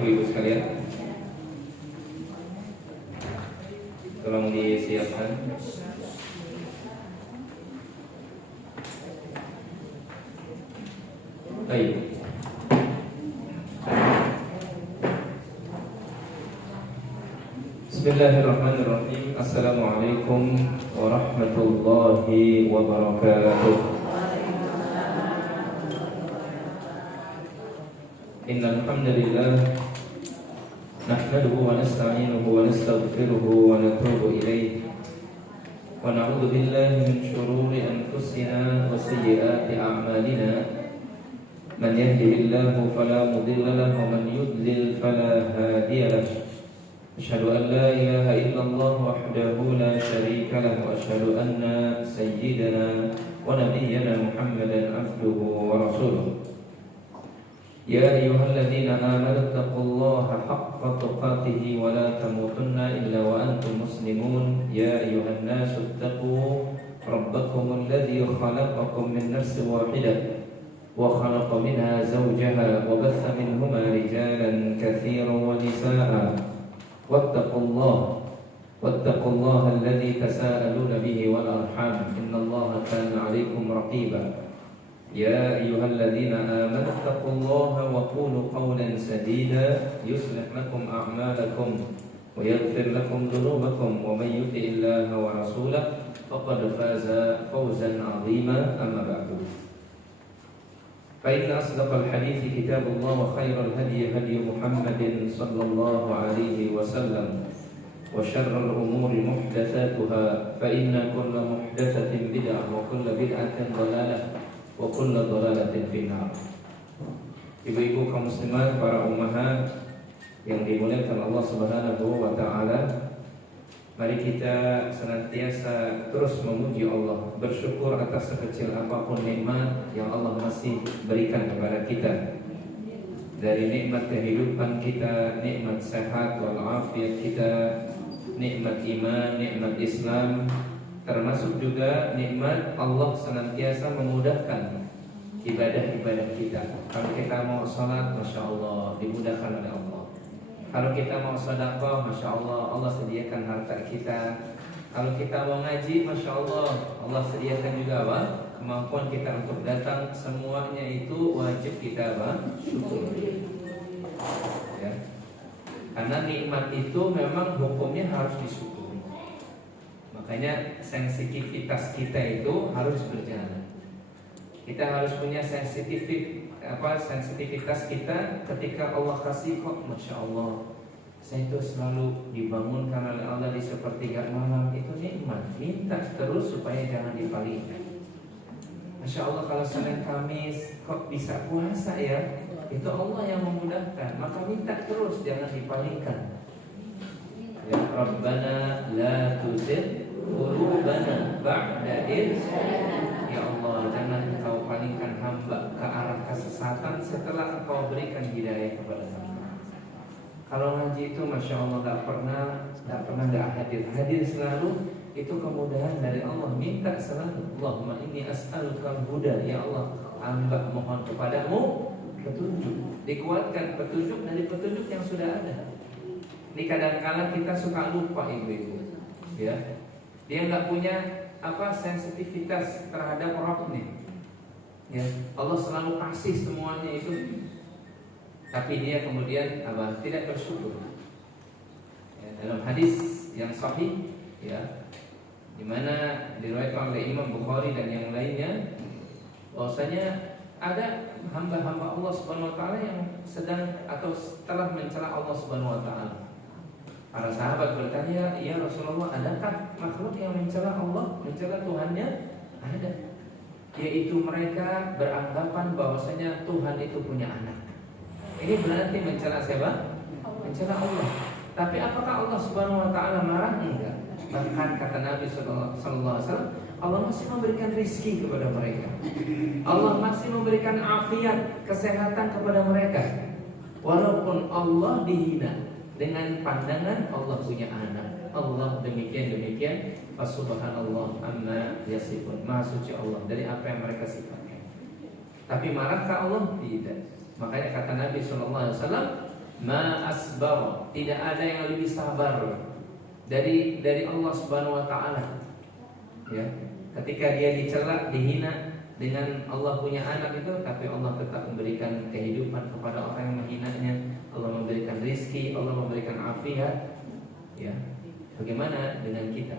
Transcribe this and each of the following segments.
ibu-ibu sekalian? Tolong disiapkan. Baik. Bismillahirrahmanirrahim. Assalamualaikum warahmatullahi wabarakatuh. Innal hamdalillah nahmaduhu wa nasta'inuhu wa nastaghfiruhu wa natubu ilayh wa na'udzu billahi min shururi anfusina wa sayyiati a'malina. Man yahdihillahu fala mudilla lahu wa man yudlil fala hadiya lahu. Asyhadu an la ilaha illallah wahdahu la syarika lahu wa asyhadu anna sayyidana wa nabiyyana Muhammadan abduhu wa rasuluh. Ya ayyuhalladzina amanu taqullaha haqqa tuqatih wa la tamutunna illa wa antum muslimun. Ya ayyuhan nasu taqu rabbakum alladzi khalaqakum min nafsin wahidah wa khalaqa minha zawjaha wa batha minhuma rijalan katsiran wa nisaa'a. Wattaqullaha alladzi tasaaluna bihi wal arham innallaha kana 'alaikum raqiba. Ya ayyuhalladzina amanu taqullaha wa qulu qawlan sadida yuslih lakum a'malakum wa yaghfir lakum dhunubakum wa may yuti'illaha wa rasulahu faqad faza fawzan 'azima. Amma ba'du. Fa inna asdaqal hadithi kitabullah wa khairal hadyi hadyu Muhammadin sallallahu alaihi wasallam wa syarrul umuri muhdatsatuha fa inna kulla muhdatsatin bid'ah wa kulla bid'atin dhalalah wa kulla dhalalatin finnar. Ibu-ibu kaum muslimat, para ummahat yang dimuliakan Allah Subhanahu wa taala, mari kita senantiasa terus memuji Allah, bersyukur atas sekecil apapun nikmat yang Allah masih berikan kepada kita. Dari nikmat kehidupan kita, nikmat sehat walafiat kita, nikmat iman, nikmat Islam, termasuk juga nikmat Allah senantiasa memudahkan ibadah-ibadah kita. Kalau kita mau sholat, Masya Allah, dimudahkan oleh Allah. Kalau kita mau sedekah, Masya Allah, Allah sediakan harta kita. Kalau kita mau ngaji, Masya Allah, Allah sediakan juga apa? Kemampuan kita untuk datang. Semuanya itu wajib kita apa? Syukur ya. Karena nikmat itu memang hukumnya harus disyukuri. Makanya sensitivitas kita itu harus berjalan. Kita harus punya sensitivitas kita ketika Allah kasih kok, Masya Allah, saya itu selalu dibangunkan oleh Allah di sepertiga malam, itu nikmat. Minta terus supaya jangan dipalingkan. Masya Allah, kalau Senin Kamis kok bisa puasa ya, itu Allah yang memudahkan. Maka minta terus, jangan dipalingkan. Ya Rabbana la tuzigh qulubana ba'da idh. Ya Allah, jangan Engkau palingkan hamba ke arah kesesatan setelah Engkau berikan hidayah kepada hamba. Kalau ngaji itu Masya Allah gak hadir selalu, itu kemudahan dari Allah. Minta selalu, Allahumma inni as'alukal huda. Ya Allah, hamba mohon kepadamu petunjuk. Dikuatkan petunjuk dari petunjuk yang sudah ada. Ini kadang-kala kita suka lupa ibu-ibu ya. Dia gak punya sensitivitas terhadap Rabbnya ya. Allah selalu kasih semuanya itu, tapi dia kemudian tidak bersyukur ya. Dalam hadis yang sahih ya, dimana diriwayatkan oleh Imam Bukhari dan yang lainnya, bahwasanya ada hamba-hamba Allah Subhanahu wa taala yang sedang atau setelah mencela Allah Subhanahu wa taala. Para sahabat bertanya, ya Rasulullah, adakah makhluk yang mencela Allah, mencela Tuhannya? Ada. Yaitu mereka beranggapan bahwasanya Tuhan itu punya anak. Ini berarti mencela siapa? Mencela Allah. Tapi apakah Allah Subhanahu wa taala marah? Enggak. Bahkan kata Nabi sallallahu alaihi wasallam, Allah masih memberikan rizki kepada mereka. Allah masih memberikan afiat, kesehatan kepada mereka. Walaupun Allah dihina dengan pandangan Allah punya anak. Allah demikian Subhanallah amma yasifun. Maha suci Allah dari apa yang mereka sifatkan. Tapi marahkah Allah? Tidak. Makanya kata Nabi SAW, Ma asbar, tidak ada yang lebih sabar dari Allah Subhanahu wa taala. Ya, ketika dia dicela, dihina dengan Allah punya anak itu, tapi Allah tetap memberikan kehidupan kepada orang yang menghinanya. Allah memberikan rizki, Allah memberikan afiat. Ya, bagaimana dengan kita?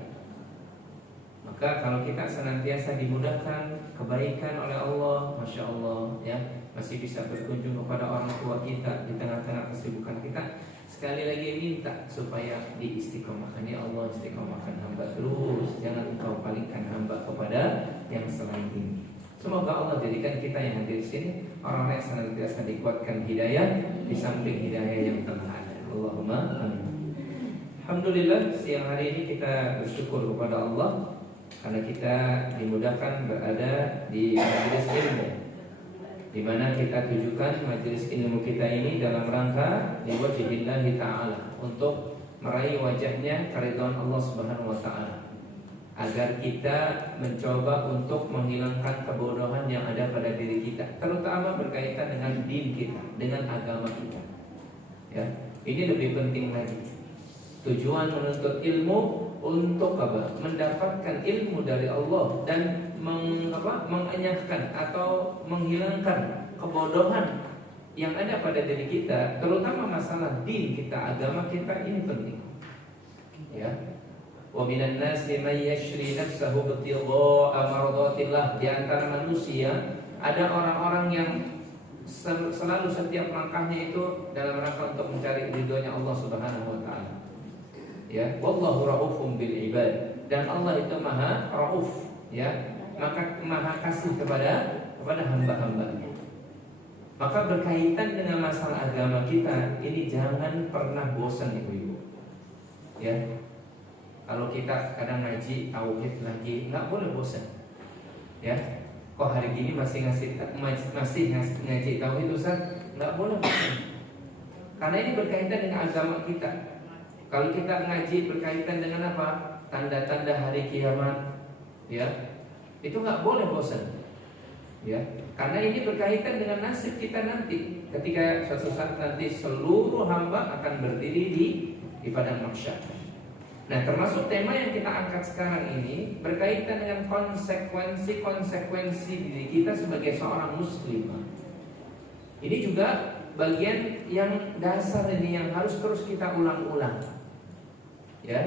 Maka kalau kita senantiasa dimudahkan kebaikan oleh Allah, masya Allah, ya, masih bisa berkunjung kepada orang tua kita di tengah-tengah kesibukan kita. Sekali lagi minta supaya diistiqomahkan, ya Allah, istiqomahkan hamba terus, jangan engkau palingkan hamba kepada yang selain ini. Semoga Allah jadikan kita yang hadir di sini orang yang senantiasa dikuatkan hidayah di samping hidayah yang telah ada. Allahumma amin. Alhamdulillah, siang hari ini kita bersyukur kepada Allah karena kita dimudahkan berada di majelis ilmu, di mana kita tujukan majelis ilmu kita ini dalam rangka liwajhillahi ta'ala, untuk meraih wajahnya keridhaan Allah Subhanahu wa taala, agar kita mencoba untuk menghilangkan kebodohan yang ada pada diri kita, terutama berkaitan dengan din kita, dengan agama kita. Ya, ini lebih penting lagi. Tujuan menuntut ilmu untuk apa? Mendapatkan ilmu dari Allah dan mengenyahkan atau menghilangkan kebodohan yang ada pada diri kita, terutama masalah din kita, agama kita, ini penting. Ya. Wa minan nasi may yashri nafsahu ibtigha'a mardatillah. Di antara manusia ada orang-orang yang selalu setiap langkahnya itu dalam rangka untuk mencari ridhonya Allah Subhanahu wa taala. Ya, wallahu raufum bil ibad, dan Allah itu maha rauf, ya, maka maha kasih kepada hamba-hambanya. Maka berkaitan dengan masalah agama kita ini jangan pernah bosan, ibu-ibu. Ya, kalau kita kadang ngaji tauhid lagi, nggak boleh bosan. Ya, kok hari ini masih ngaji tauhid, Ustaz? Nggak boleh bosan. Karena ini berkaitan dengan agama kita. Kalau kita ngaji berkaitan dengan apa? Tanda-tanda hari kiamat, ya, itu nggak boleh bosan, ya, karena ini berkaitan dengan nasib kita nanti. Ketika suatu saat nanti seluruh hamba akan berdiri di padang mahsyar. Nah, termasuk tema yang kita angkat sekarang ini berkaitan dengan konsekuensi diri kita sebagai seorang muslimah. Ini juga bagian yang dasar ini yang harus terus kita ulang-ulang. Ya,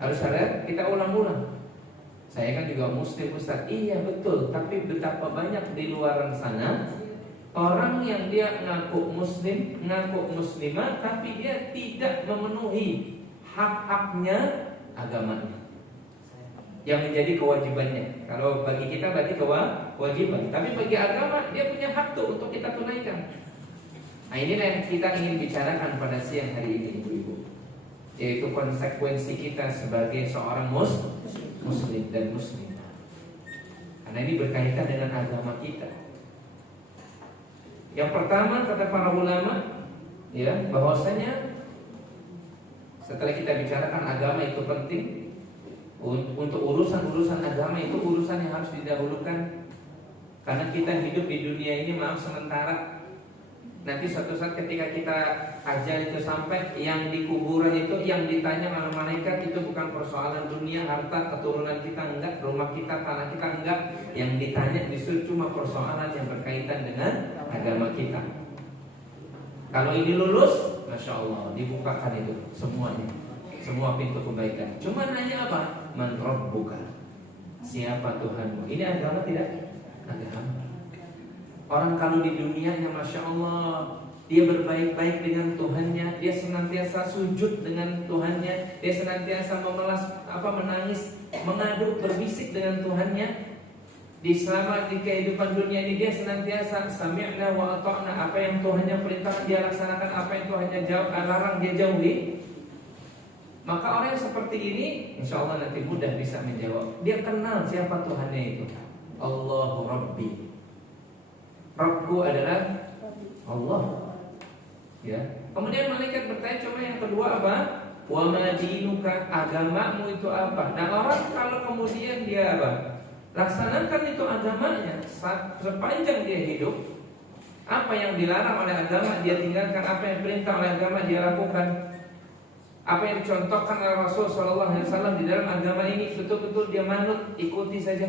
harus ada kita ulang-ulang. Saya kan juga muslim, Ustaz. Iya betul, tapi betapa banyak di luar sana orang yang dia ngaku muslim, ngaku muslimah, tapi dia tidak memenuhi hak-haknya agamanya yang menjadi kewajibannya. Kalau bagi kita berarti kewajiban, tapi bagi agama dia punya hak tuh untuk kita tunaikan. Nah, ini yang kita ingin bicarakan pada siang hari ini, ibu-ibu, yaitu konsekuensi kita sebagai seorang muslim dan muslimah. Karena ini berkaitan dengan agama kita. Yang pertama kata para ulama, ya, bahwasanya setelah kita bicarakan agama itu penting, untuk urusan agama itu urusan yang harus didahulukan. Karena kita hidup di dunia ini maaf sementara. Nanti suatu saat ketika kita ajal itu sampai, yang di kuburan itu yang ditanya oleh malaikat itu bukan persoalan dunia, harta, keturunan kita enggak, rumah kita, tanah kita enggak. Yang ditanya justru cuma persoalan yang berkaitan dengan agama kita. Kalau ini lulus, masya Allah, dibukakan itu semuanya, semua pintu kebaikan. Cuma nanya apa? Man rabbuka, siapa Tuhanmu? Ini agama tidak? Agama. Orang kalau di dunianya masya Allah, dia berbaik-baik dengan Tuhannya, dia senantiasa sujud dengan Tuhannya, dia senantiasa menangis, mengadu, berbisik dengan Tuhannya. Di selama di kehidupan dunia ini dia senantiasa sami'na wa ata'na, apa yang Tuhannya perintahkan dia laksanakan, apa yang Tuhannya larang dia jauhi. Maka orang yang seperti ini insya Allah nanti mudah bisa menjawab. Dia kenal siapa Tuhannya itu. Allahu Rabbi, Rabbku adalah Allah. Ya. Kemudian malaikat bertanya, coba yang kedua apa? Wa ma dinuka, agamamu itu apa? Nah, orang kalau kemudian dia apa? Laksanakan itu agamanya sepanjang dia hidup, Apa yang dilarang oleh agama dia tinggalkan, apa yang perintah oleh agama dia lakukan. Apa yang dicontohkan oleh Rasul SAW di dalam agama ini betul-betul dia manut, ikuti saja.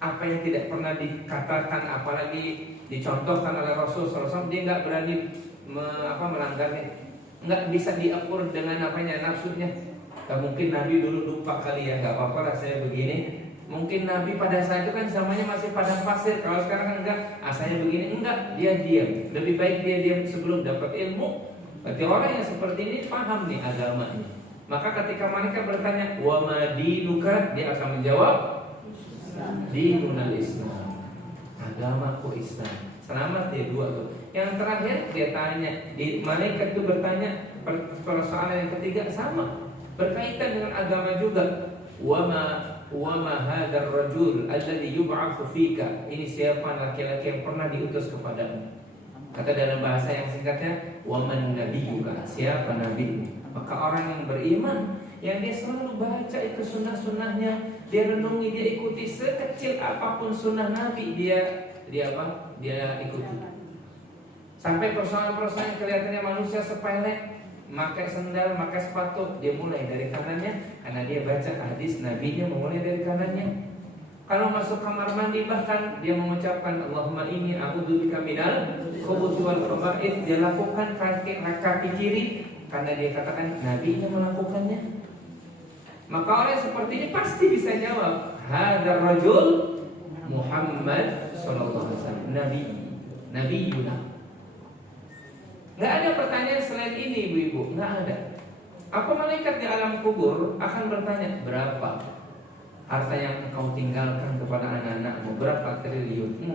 Apa yang tidak pernah dikatakan, apalagi dicontohkan oleh Rasul SAW, dia nggak berani melanggarnya. Nggak bisa diatur dengan nafsunya. Gak mungkin Nabi dulu lupa kali ya, nggak apa-apa lah saya begini. Mungkin Nabi pada saat itu kan zamannya masih padang pasir. Kalau sekarang kan enggak, saya begini, enggak, dia diam. Lebih baik dia diam sebelum dapat ilmu. Berarti orang yang seperti ini paham nih agamanya. Maka ketika mereka bertanya, wa ma dinuka, dia akan menjawab, dinunal Islam, agamaku Islam. Selamat dia dua tuh. Yang terakhir dia tanya, di malaikat itu bertanya persoalan yang ketiga sama, berkaitan dengan agama juga. Wa ma hadzal rajul alladhi yub'atsu fika. Ini siapa laki-laki yang pernah diutus kepadamu? Kata dalam bahasa yang singkatnya, wa man nabiyyuka, siapa nabimu? Maka orang yang beriman, yang dia selalu baca itu sunnah-sunnahnya, dia renungi, dia ikuti sekecil apapun sunnah Nabi, dia ikuti. Sampai persoalan-persoalan yang kelihatannya manusia sepele, pakai sendal, pakai sepatu, dia mulai dari kanannya karena dia baca hadis nabinya memulai dari kanannya. Kalau masuk kamar mandi bahkan dia mengucapkan Allahumma inni a'udzubika minal khubuthi wal khaba'ith. Dia lakukan kaki kiri karena dia katakan nabinya melakukannya. Maka orang seperti ini pasti bisa jawab, hadzal rajul Muhammad sallallahu alaihi wasallam, nabiyuna. Enggak ada pertanyaan selain ini, ibu-ibu, enggak ada. Apa malaikat di alam kubur akan bertanya, berapa harta yang engkau tinggalkan kepada anak-anakmu, berapa triliun?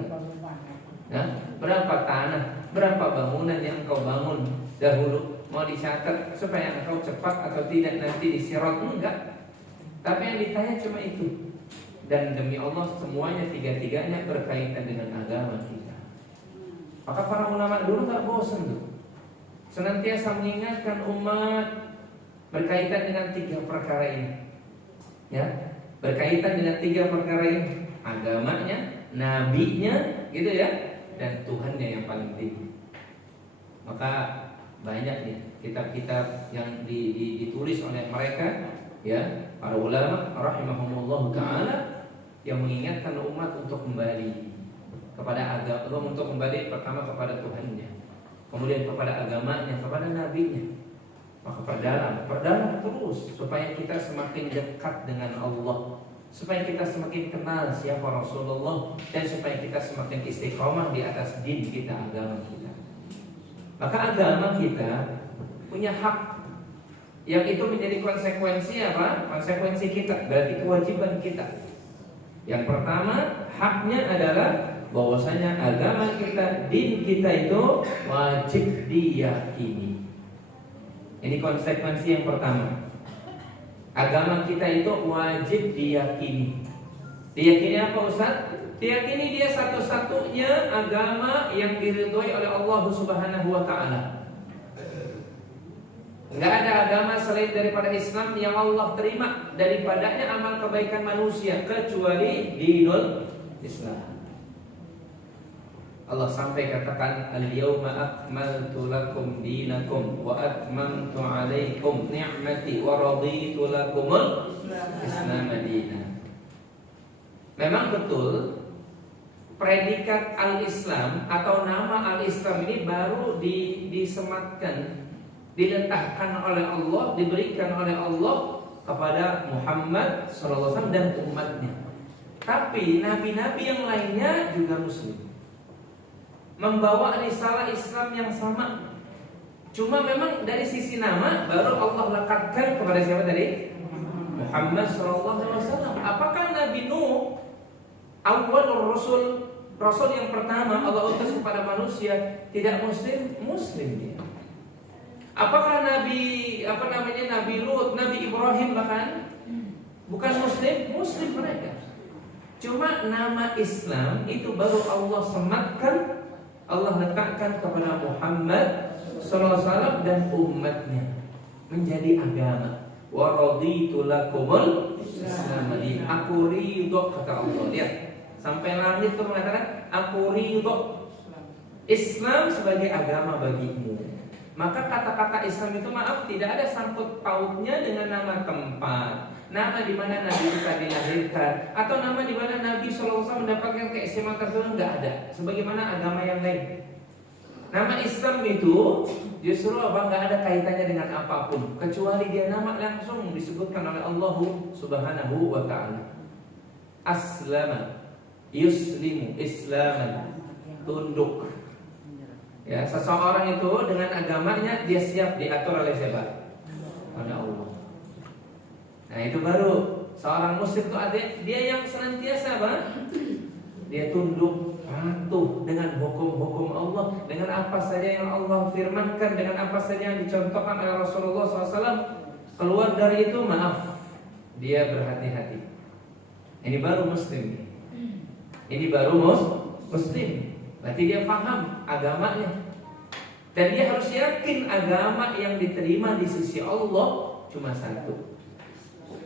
Nah, berapa tanah, berapa bangunan yang engkau bangun dahulu? Mau dicatat supaya engkau cepat atau tidak nanti disirat? Enggak. Tapi yang ditanya cuma itu. Dan demi Allah semuanya tiga-tiganya berkaitan dengan agama kita. Maka para ulama dulu enggak bosan tuh, senantiasa mengingatkan umat berkaitan dengan tiga perkara ini. Ya, berkaitan dengan tiga perkara ini, agamanya, nabinya, gitu ya, dan Tuhannya yang paling tinggi. Maka banyak nih kitab-kitab yang ditulis oleh mereka, ya, para ulama rahimahumullah taala, yang mengingatkan umat untuk kembali kepada agama, untuk kembali pertama kepada Tuhannya, kemudian kepada agamanya, kepada nabinya. Maka perdalam terus supaya kita semakin dekat dengan Allah, supaya kita semakin kenal siapa Rasulullah, dan supaya kita semakin istiqomah di atas din kita, agama kita. Maka agama kita punya hak, yang itu menjadi konsekuensi apa? Konsekuensi kita, berarti kewajiban kita. Yang pertama, haknya adalah bahwasanya agama kita, din kita itu wajib diyakini. Ini konsekuensi yang pertama. Agama kita itu wajib diyakini. Diyakini apa Ustaz? Diyakini dia satu-satunya agama yang diridhoi oleh Allah Subhanahu wa taala. Enggak ada agama selain daripada Islam yang Allah terima daripadanya amal kebaikan manusia kecuali dinul Islam. Allah sampai katakan al-yawma akmaltu lakum dinakum wa atmamtu alaikum ni'mati wa raditu lakumul Islam dinan. Memang betul predikat al-Islam atau nama al-Islam ini baru disematkan, diletakkan oleh Allah, diberikan oleh Allah kepada Muhammad SAW dan umatnya. Tapi nabi-nabi yang lainnya juga muslim, membawa risalah Islam yang sama. Cuma memang dari sisi nama baru Allah lekatkan kepada siapa tadi? Muhammad SAW. Apakah Nabi Nuh awalul Rasul yang pertama Allah utus kepada manusia tidak muslim? Muslim dia. Apakah Nabi Lut, Nabi Ibrahim bahkan bukan muslim? Muslim mereka. Cuma nama Islam itu baru Allah sematkan, Allah letakkan kepada Muhammad SAW dan umatnya menjadi agama. Wa raditu lakumul Islam dinan. Aku ridho, kata Allah. Lihat, sampai langit itu mengatakan aku ridho. Islam sebagai agama bagimu. Maka kata-kata Islam itu maaf tidak ada sangkut pautnya dengan nama tempat, nama di mana Nabi kita dilahirkan, atau nama di mana Nabi SAW mendapatkan keistimewaan tertentu, nggak ada. Sebagaimana agama yang lain. Nama Islam itu justru nggak ada kaitannya dengan apapun, kecuali dia nama langsung disebutkan oleh Allah Subhanahu wa Ta'ala. Aslama, yuslimu, islaman, tunduk. Ya, seseorang itu dengan agamanya dia siap diatur oleh siapa? Oleh Allah. Nah, itu baru seorang muslim itu ada dia yang senantiasa apa? Dia tunduk, patuh dengan hukum-hukum Allah, dengan apa saja yang Allah firmankan, dengan apa saja yang dicontohkan oleh Rasulullah SAW. Keluar dari itu maaf, dia berhati-hati. Ini baru muslim. Ini baru muslim. Berarti dia paham agamanya. Dan dia harus yakin agama yang diterima di sisi Allah cuma satu.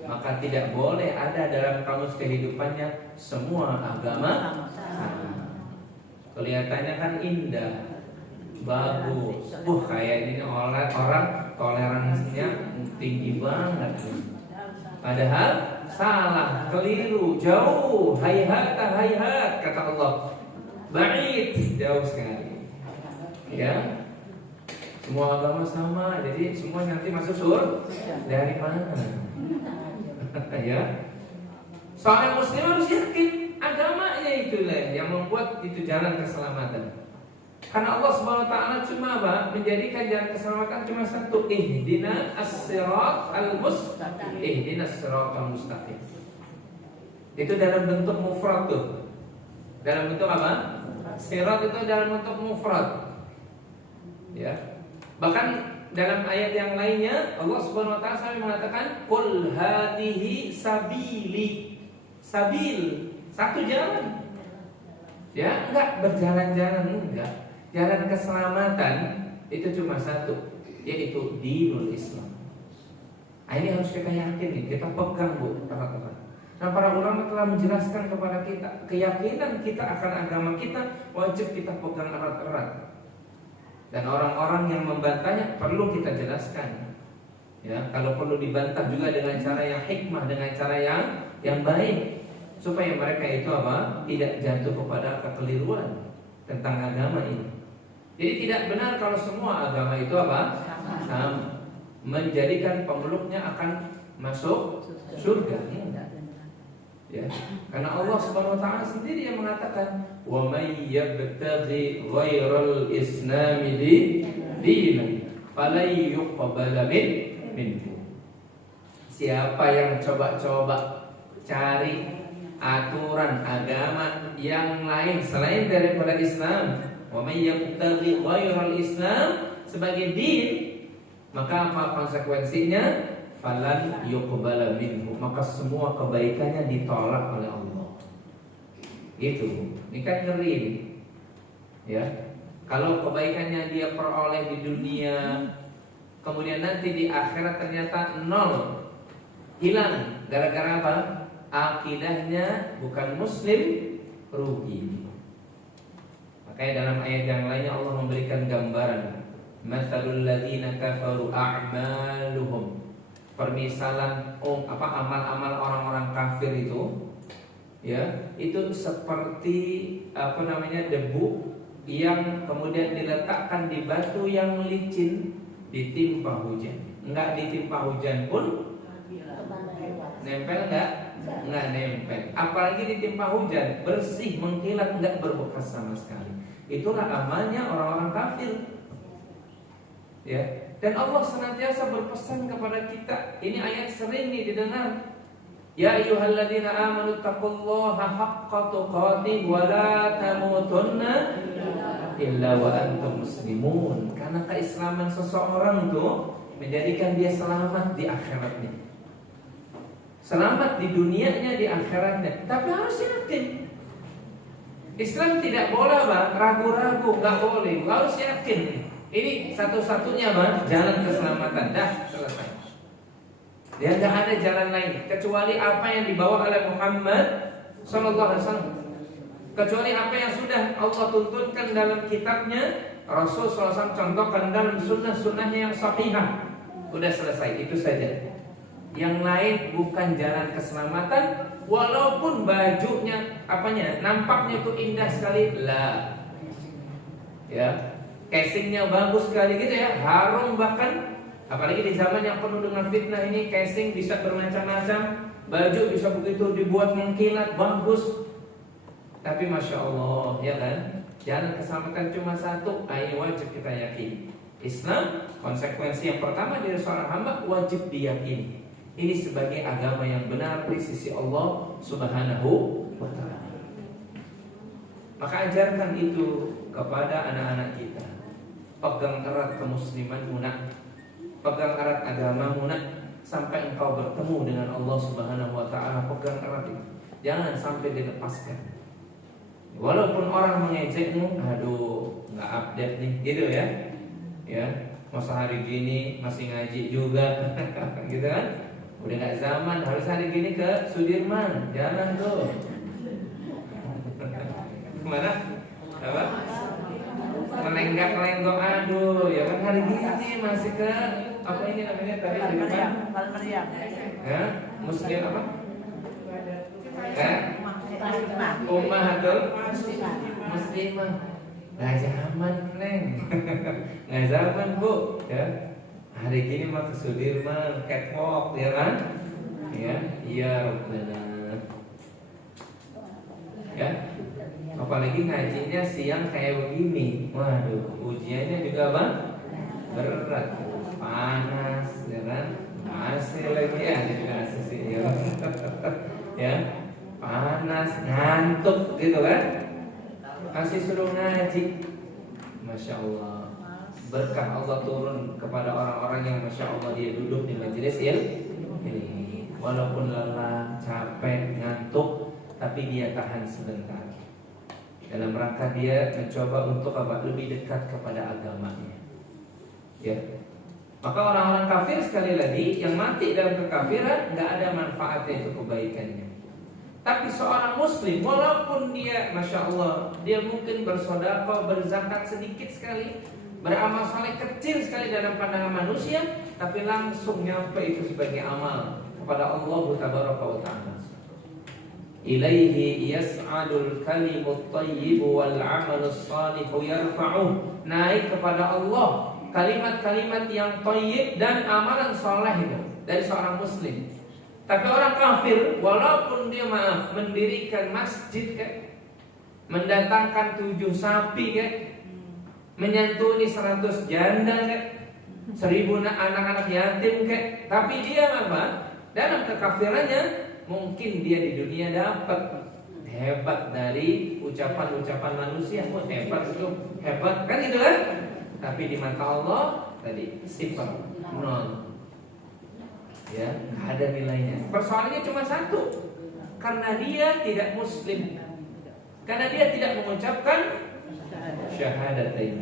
Maka tidak boleh ada dalam kamus kehidupannya semua agama sama. Kelihatannya kan indah, bagus. Kayak ini orang toleransinya tinggi banget. Padahal salah, keliru, jauh, hayhat kata Allah. Ba'id, jauh sekali. Ya. Semua agama sama, jadi semua nanti masuk surga. Dari mana? Ya. Seorang muslim harus yakin agamanya itulah yang membuat itu jalan keselamatan. Karena Allah Subhanahu wa Ta'ala cuma apa? Menjadikan jalan keselamatan cuma satu, ihdinas siratal mustaqim. Itu dalam bentuk mufrad tuh. Dalam bentuk apa? Sirat itu dalam bentuk mufrad. Ya. Bahkan dalam ayat yang lainnya Allah Subhanahu wa Ta'ala mengatakan qul hadhihi sabili. Sabil, satu jalan. Ya, enggak berjalan-jalan, enggak. Jalan keselamatan itu cuma satu, yaitu dinul Islam. Nah, ini harus kita yakin, kita pegang Bu, teman-teman. Nah, para ulama telah menjelaskan kepada kita keyakinan kita akan agama kita wajib kita pegang erat-erat. Dan orang-orang yang membantahnya perlu kita jelaskan. Ya, kalau perlu dibantah juga dengan cara yang hikmah, dengan cara yang baik, supaya mereka itu apa? Tidak jatuh kepada kekeliruan tentang agama ini. Jadi tidak benar kalau semua agama itu apa? Sama. Menjadikan pemeluknya akan masuk surga. Ya. Karena Allah Subhanahu wa Ta'ala sendiri yang mengatakan wa may yabtaghi ghairal islami dinan falan yuqbala minhu. Siapa yang coba-coba cari aturan agama yang lain selain daripada Islam, wa may yabtaghi ghairal islam sebagai din, maka apa konsekuensinya? Falan yuqbala minhu, maka semua kebaikannya ditolak oleh Allah. Itu, ini kan ngeri ini. Ya, kalau kebaikannya dia peroleh di dunia, kemudian nanti di akhirat ternyata nol, hilang, gara-gara apa? Akidahnya bukan muslim, rugi. Makanya dalam ayat yang lainnya Allah memberikan gambaran, matsalul ladzina kafaru a'maluhum. Permisalan amal-amal orang-orang kafir itu, ya, itu seperti debu yang kemudian diletakkan di batu yang licin, ditimpa hujan. Enggak ditimpa hujan pun nempel enggak nempel. Apalagi ditimpa hujan, bersih, mengkilat, enggak berbekas sama sekali. Itulah amalnya orang-orang kafir. Ya. Dan Allah senantiasa berpesan kepada kita. Ini ayat sering nih didengar. Ya ayyuhalladzina amanu taqullaha haqqa tuqatih wa la tamutunna illa wa antum muslimun. Karena keislaman seseorang itu menjadikan dia selamat di akhiratnya. Selamat di dunianya, di akhiratnya. Tapi harus yakin. Islam tidak boleh ragu-ragu, enggak boleh. Harus yakin. Ini satu-satunya jalan keselamatan. Dah, selesai. Dia nggak ada jalan lain kecuali apa yang dibawa oleh Muhammad Sallallahu Alaihi Wasallam. kecuali apa yang sudah Allah tuntunkan dalam kitabnya, Rasul SAW contohkan dalam sunnah-sunnahnya yang sahihah. Udah selesai, itu saja. Yang lain bukan jalan keselamatan, walaupun bajunya nampaknya itu indah sekali lah. Ya, casingnya bagus sekali gitu ya, harum bahkan. Apalagi di zaman yang penuh dengan fitnah ini, casing bisa bermacam-macam, baju bisa begitu dibuat mengkilat bagus. Tapi masya Allah, ya kan, jalan keselamatan cuma satu. Ini wajib kita yakini. Islam, konsekuensi yang pertama dari seorang hamba wajib diyakini. Ini sebagai agama yang benar di sisi Allah Subhanahu wa ta'ala. Maka ajarkan itu kepada anak-anak kita. Pegang erat kemuslimanmu nak, pegang erat agamamu nak, sampai engkau bertemu dengan Allah Subhanahu wa ta'ala. Pegang erat itu, jangan sampai dilepaskan. Walaupun orang mengejekmu, aduh nggak update nih, gitu ya. Ya, masa hari gini masih ngaji juga, gitu kan? Udah nggak zaman, harus hari gini ke Sudirman, jangan tuh. Kemana? Apa? Melenggak-lenggok, aduh, ya kan hari gini masih ke apa ini namanya tadi di depan? Ya, muslim apa? Ummahatul muslimah. Nggak zaman neng, nggak zaman bu. Ya, hari gini mah ke Sudirman, catwalk, ya kan? Ya, iya benar. Ya, apalagi ngajinya siang kayak begini, waduh, ujiannya juga bang berat, panas, ya kan? Masih lagi ada juga sih, ya. Ya, panas, ngantuk, gitu kan? Masih suruh ngaji, masya Allah. Berkah Allah turun kepada orang-orang yang masya Allah dia duduk di majelis ini. Walaupun lelah, capek, ngantuk, tapi dia tahan sebentar. Dalam rangka dia mencoba untuk lebih dekat kepada agamanya. Ya. Maka orang-orang kafir sekali lagi yang mati dalam kekafiran nggak ada manfaatnya itu kebaikannya. Tapi seorang muslim walaupun dia masya Allah dia mungkin bersedekah, berzakat sedikit sekali, beramal saleh kecil sekali dalam pandangan manusia, tapi langsung nyampe itu sebagai amal kepada Allah Tabaraka wa Ta'ala. Ilaihi yas'adul kalimut thayyib wal 'amalus shalihu yarfa'uh. Naik kepada Allah kalimat-kalimat yang thayyib dan amalan saleh itu dari seorang muslim. Tapi orang kafir walaupun dia mendirikan masjid kan, mendatangkan 7 sapi kan, menyantuni 100 janda kan, 1000 anak-anak yatim kan, tapi dia apa? Dalam kekafirannya mungkin dia di dunia dapat hebat dari ucapan-ucapan manusia, hebat itu hebat kan gitu kan? Tapi di mata Allah tadi sifat nol. Ya, nggak ada nilainya. Persoalannya cuma satu, karena dia tidak muslim, karena dia tidak mengucapkan syahadatain.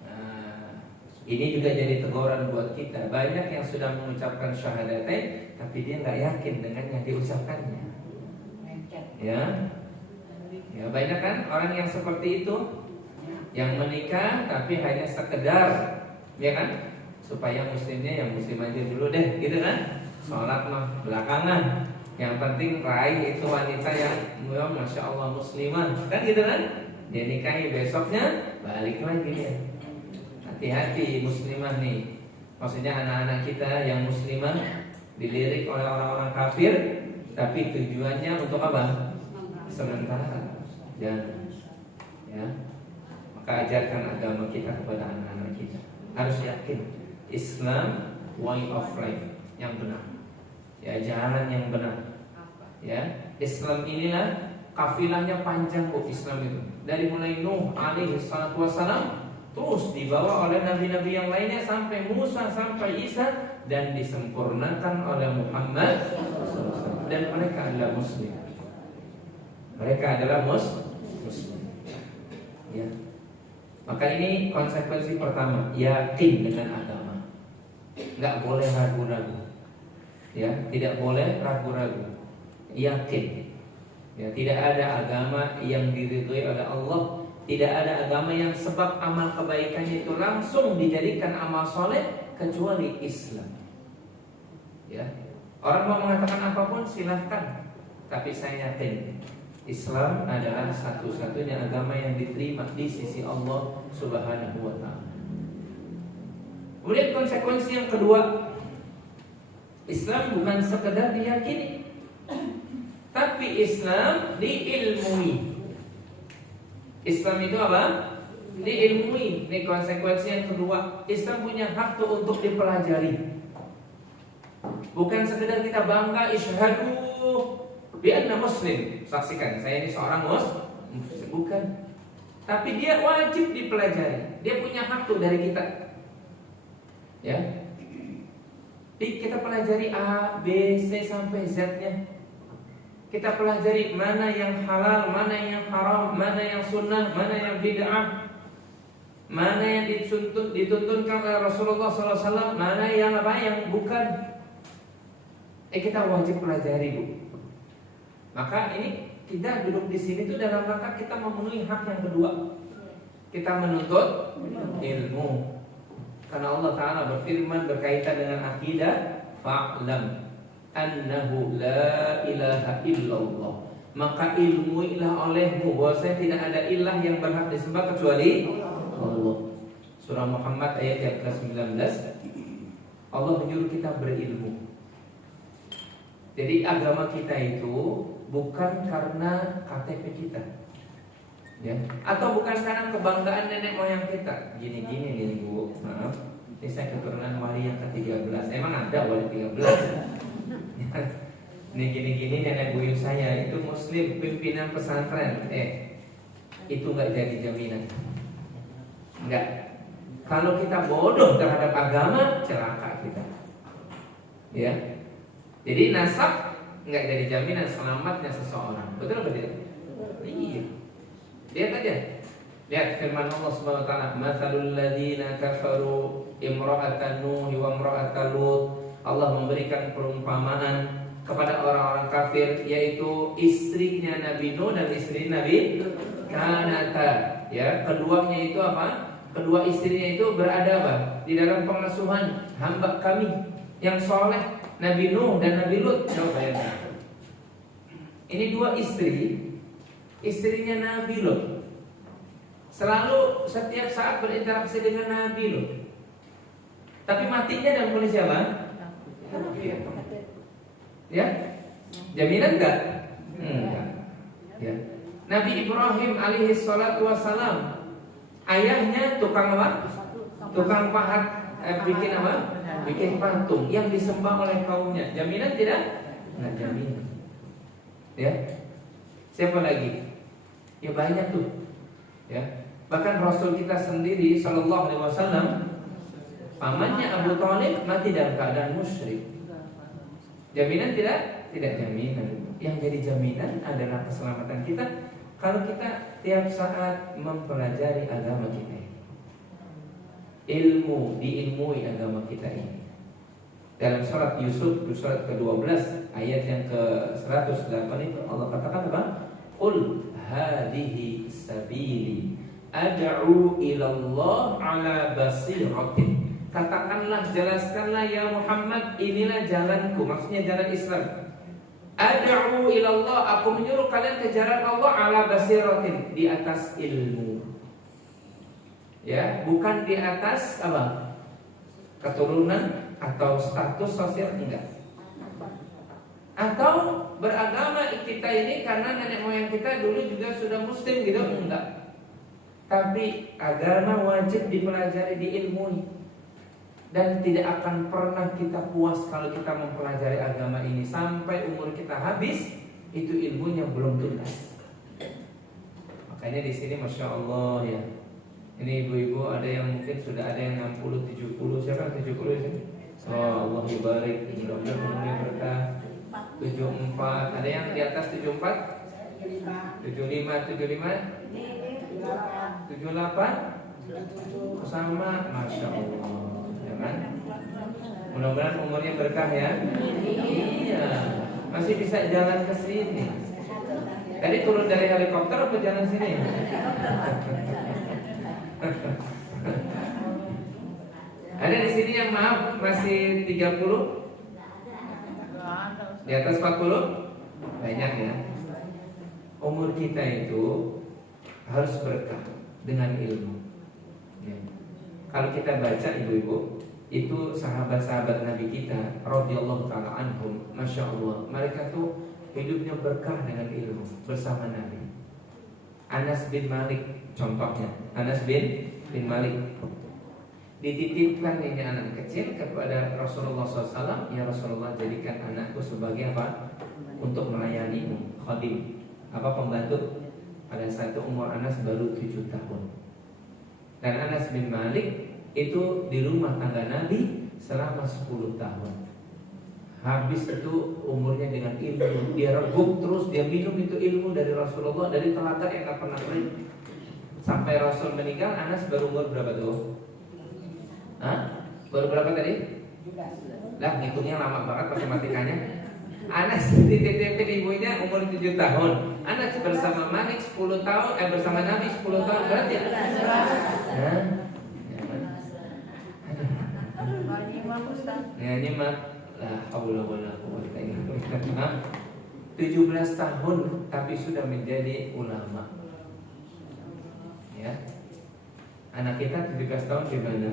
Nah, ini juga jadi teguran buat kita. Banyak yang sudah mengucapkan syahadatain, tapi dia nggak yakin dengan yang diucapkannya. Ya, ya banyak kan orang yang seperti itu, yang menikah tapi hanya sekedar, ya kan? Supaya muslimnya yang muslim aja dulu deh, gitu kan? Sholat mah belakangan. Yang penting raih itu wanita yang masya Allah muslimah, kan gitu kan? Dia nikahi besoknya balik lagi dia. Hati-hati muslimah nih. Maksudnya anak-anak kita yang muslimah dilirik oleh orang-orang kafir, tapi tujuannya untuk apa? Sementara. Dan ya, maka ajarkan agama kita kepada anak-anak kita. Harus yakin Islam way of life yang benar, ya jalan yang benar. Ya, Islam inilah kafilahnya panjang bu. Islam itu dari mulai Nuh alaihi salatu wassalam terus dibawa oleh nabi-nabi yang lainnya sampai Musa, sampai Isa, dan disempurnakan oleh Muhammad. Dan mereka adalah muslim. Mereka adalah muslim. Ya. Maka ini konsekuensi pertama, yakin dengan agama. Nggak boleh ragu-ragu. Ya, tidak boleh ragu-ragu. Yakin. Ya, tidak ada agama yang diridhoi oleh Allah, tidak ada agama yang sebab amal kebaikannya itu langsung dijadikan amal soleh kecuali Islam. Ya, orang mau mengatakan apapun silahkan, tapi saya yakin Islam adalah satu-satunya agama yang diterima di sisi Allah Subhanahu wa Ta'ala. Kemudian konsekuensi yang kedua, Islam bukan sekedar diyakini, tapi Islam diilmui. Islam itu apa? Diilmui. Ini konsekuensi yang kedua. Islam punya hak tuh untuk dipelajari. Bukan sekedar kita bangga isyhadu bi anna muslim. Saksikan, saya ini seorang muslim. Bukan. Tapi dia wajib dipelajari. Dia punya hak tuh dari kita. Ya. Kita pelajari A, B, C sampai Z-nya. Kita pelajari mana yang halal, mana yang haram, mana yang sunnah, mana yang bid'ah, mana yang dituntunkan oleh Rasulullah SAW, mana yang apa yang bukan. Kita wajib pelajari, Bu. Maka ini kita duduk di sini itu dalam rangka kita memenuhi hak yang kedua. Kita menuntut ilmu. Karena Allah Ta'ala berfirman berkaitan dengan akidah, fa'lam annahu la ilaha illallah, maka ilmuilah olehmu bahwasanya tidak ada ilah yang berhak disembah kecuali Allah. Surah Muhammad ayat yang ke-19. Allah menyuruh kita berilmu. Jadi agama kita itu bukan karena KTP kita, ya, atau bukan karena kebanggaan nenek moyang kita. Gini-gini nih, Bu, maaf, ini saya keturunan wali yang ke-13. Emang ada wali 13? Nih gini-gini nenek buyut saya itu muslim, pimpinan pesantren. Itu nggak jadi jaminan. Enggak. Kalau kita bodoh terhadap agama, celaka kita. Ya. Jadi nasab nggak jadi jaminan selamatnya seseorang. Betul atau tidak? Iya. Lihat aja. Lihat firman Allah Subhanahu wa taala, "Matsalul ladzina kafaru imra'atan Nuh wa imra'atan Lut." Allah memberikan perumpamaan kepada orang-orang kafir, yaitu istrinya Nabi Nuh dan istri Nabi Kanata. Ya, keduanya itu apa? Kedua istrinya itu berada apa? Di dalam pengasuhan hamba kami yang soleh, Nabi Nuh dan Nabi Lut. Coba bayangkan. Ini dua istri, istrinya Nabi Lut. Selalu setiap saat berinteraksi dengan Nabi Lut. Tapi matinya dalam kondisi apa? Ya, jaminan enggak? Enggak. Ya. Nabi Ibrahim alaihi salatu wassalam, ayahnya tukang apa? Tukang pahat, bikin apa? Bikin patung yang disembah oleh kaumnya. Jaminan tidak? Enggak jaminan. Ya. Siapa lagi? Ya banyak tuh. Ya. Bahkan Rasul kita sendiri sallallahu alaihi wasallam, pamannya Abu Thalib mati dalam keadaan musyrik. Jaminan tidak? Tidak jaminan. Yang jadi jaminan adalah keselamatan kita kalau kita tiap saat mempelajari agama kita ini. Diilmui agama kita ini. Dalam surat Yusuf, surat ke-12 ayat yang ke-108 itu Allah katakan apa? Qul hadhihi sabili ad'u ilallah ala basiratin. Katakanlah, jelaskanlah ya Muhammad, inilah jalanku, maksudnya jalan Islam. Ad'u ilallah, aku menyuruh kalian ke jalan Allah ala basiratin, di atas ilmu. Ya, bukan di atas apa? Keturunan atau status sosial, enggak. Atau beragama kita ini karena nenek moyang kita dulu juga sudah muslim gitu, enggak. Tapi agama wajib dipelajari, diilmui. Dan tidak akan pernah kita puas kalau kita mempelajari agama ini sampai umur kita habis, itu ilmunya belum tuntas. Makanya di sini masya Allah ya. Ini ibu-ibu ada yang mungkin sudah ada yang 60, 70. Siapa 70 di sini? Oh Allah yubarik. Mudah-mudahan umurnya berkah. 74. Ada yang di atas 74? 75, 75? 78? Sama, masya Allah. Kan? Mudah-mudahan umurnya berkah ya. Iya, masih bisa jalan ke sini. Tadi turun dari helikopter apa jalan sini? Ada di sini yang maaf masih 30? Di atas 40? Banyak ya. Umur kita itu harus berkah dengan ilmu ya. Kalau kita baca ibu-ibu, itu sahabat-sahabat Nabi kita radhiyallahu ta'ala anhum, Masya Allah, mereka tuh hidupnya berkah dengan ilmu bersama Nabi. Anas bin Malik contohnya. Anas bin Malik dititipkan ini anak kecil kepada Rasulullah SAW. Ya Rasulullah, jadikan anakku sebagai apa? Untuk melayanimu, khadim, apa, pembantu. Pada saat itu umur Anas baru 7 tahun. Dan Anas bin Malik itu di rumah tangga Nabi selama 10 tahun. Habis itu umurnya dengan ilmu. Dia regup terus, dia minum itu ilmu dari Rasulullah, dari telaga yang gak pernah kering. Sampai Rasul meninggal, Anas baru umur berapa tuh? Hah? Baru berapa tadi? Lah ngitungnya lama banget matematikanya. Anas dititipin ibunya umur 7 tahun. Anas bersama Malik 10 tahun, bersama Nabi 10 tahun, berarti ya? Ya nyimak. La haula wala quwwata illa billah. 17 tahun tapi sudah menjadi ulama. Ya. Anak kita 17 tahun gimana?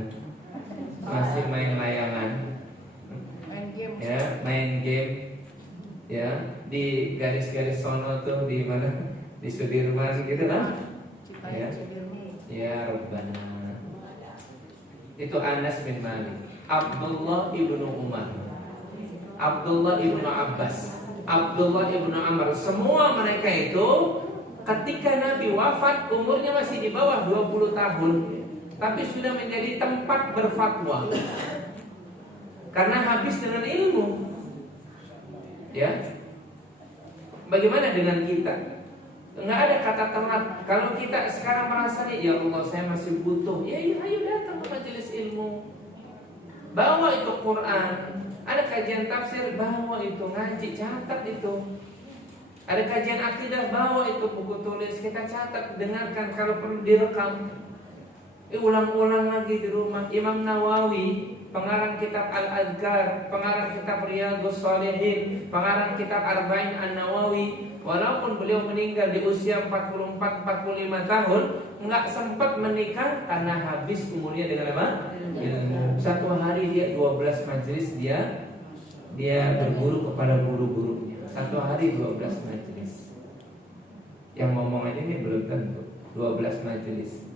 Masih main layangan, ya, main game, ya, di garis-garis sono tuh di mana, di Sudirman gitu kan? Ya Rabbana. Itu Anas bin Malik, Abdullah ibnu Umar, Abdullah ibnu Abbas, Abdullah ibnu Amr. Semua mereka itu ketika Nabi wafat umurnya masih di bawah 20 tahun. Tapi sudah menjadi tempat berfatwa karena habis dengan ilmu. Ya, bagaimana dengan kita? Enggak ada kata telat. Kalau kita sekarang merasa nih, ya Allah saya masih butuh, ya ayo datang ke majelis ilmu. Bawa itu Quran, ada kajian tafsir, bawa itu, ngaji, catat itu. Ada kajian akidah, bawa itu buku tulis, kita catat, dengarkan, kalau perlu direkam. Ulang-ulang lagi di rumah. Imam Nawawi, pengarang kitab Al-Adhkar, pengarang kitab Riyadhus Shalihin, pengarang kitab Arba'in An-Nawawi, walaupun beliau meninggal di usia 44-45 tahun, nggak sempat menikah karena habis umurnya dengan apa? Ilmu. Satu hari dia 12 majelis dia berguru kepada guru-gurunya. Satu hari 12 majelis. Yang ngomong aja ini belum tentu 12 majelis.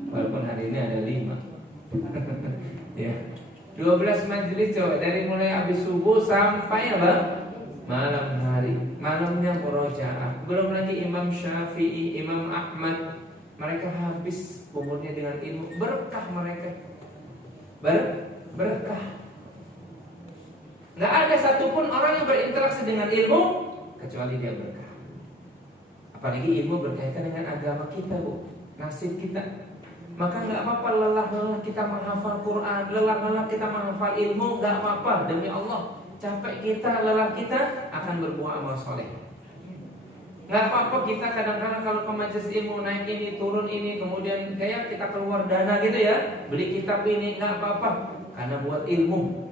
Walaupun hari ini ada 5. Ya. 12 majelis coba, dari mulai habis subuh sampai apa? Malam hari. Malamnya murojaah. Belum lagi Imam Syafi'i, Imam Ahmad. Mereka habis umurnya dengan ilmu. Berkah mereka. Berkah. Nggak ada satupun orang yang berinteraksi dengan ilmu kecuali dia berkah. Apalagi ilmu berkaitan dengan agama kita, Bu. Nasib kita. Maka nggak apa-apa lelah-lelah kita menghafal Quran, lelah-lelah kita menghafal ilmu, nggak apa-apa, demi Allah. Capek kita, lelah kita akan berbuah amal soleh. Nggak apa-apa kita kadang-kadang kalau ke majelis ilmu naik ini, turun ini, kemudian kayak kita keluar dana gitu ya, beli kitab ini, nggak apa-apa, karena buat ilmu.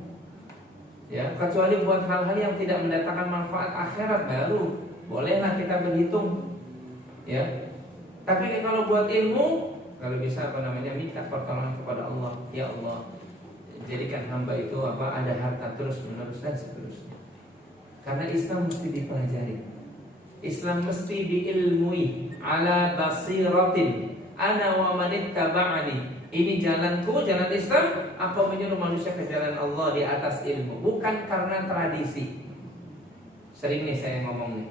Ya, kecuali buat hal-hal yang tidak mendatangkan manfaat akhirat baru bolehlah kita berhitung. Ya. Tapi kalau buat ilmu, kalau bisa minta pertolongan kepada Allah. Ya Allah, jadikan hamba itu ada harta terus menerus dan seterusnya. Karena Islam mesti dipelajari. Islam mesti diilmui. Ala basiratin ana wa manittaba'ani. Ini jalanku, jalan Islam. Aku menyuruh manusia ke jalan Allah di atas ilmu, bukan karena tradisi. Sering nih saya ngomong nih.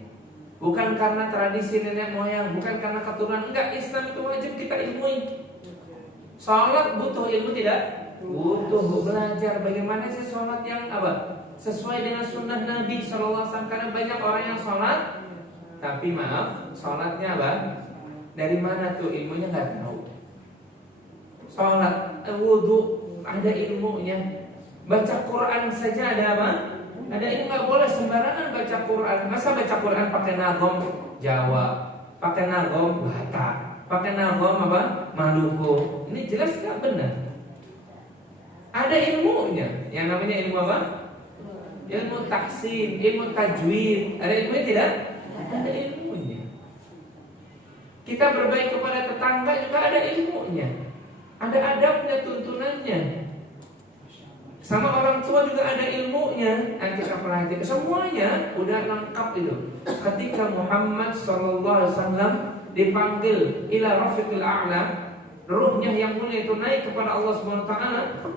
Bukan karena tradisi nenek moyang, bukan karena keturunan. Enggak, Islam itu wajib kita ilmui. Sholat butuh ilmu tidak? Butuh belajar bagaimana sih sholat yang sesuai dengan sunnah Nabi SAW. Karena banyak orang yang sholat, tapi maaf, sholatnya dari mana tuh ilmunya nggak tahu. Sholat, wudhu ada ilmunya. Baca Quran saja ada Ada ilmu nggak boleh sembarangan baca Quran. Masa baca Quran pakai nagom Jawa, pakai nagom Batak, pakai nagom apa Maluku? Ini jelas nggak benar. Ada ilmunya, yang namanya ilmu apa? Ilmu taksim, ilmu tajwid. Ada ilmunya tidak? Ada ilmunya. Kita berbaik kepada tetangga juga ada ilmunya. Ada adabnya, tuntunannya. Sama orang tua juga ada ilmunya yang kita pelajari. Semuanya udah lengkap itu. Ketika Muhammad SAW dipanggil ila rafiqil a'la, ruhnya yang mulia itu naik kepada Allah SWT,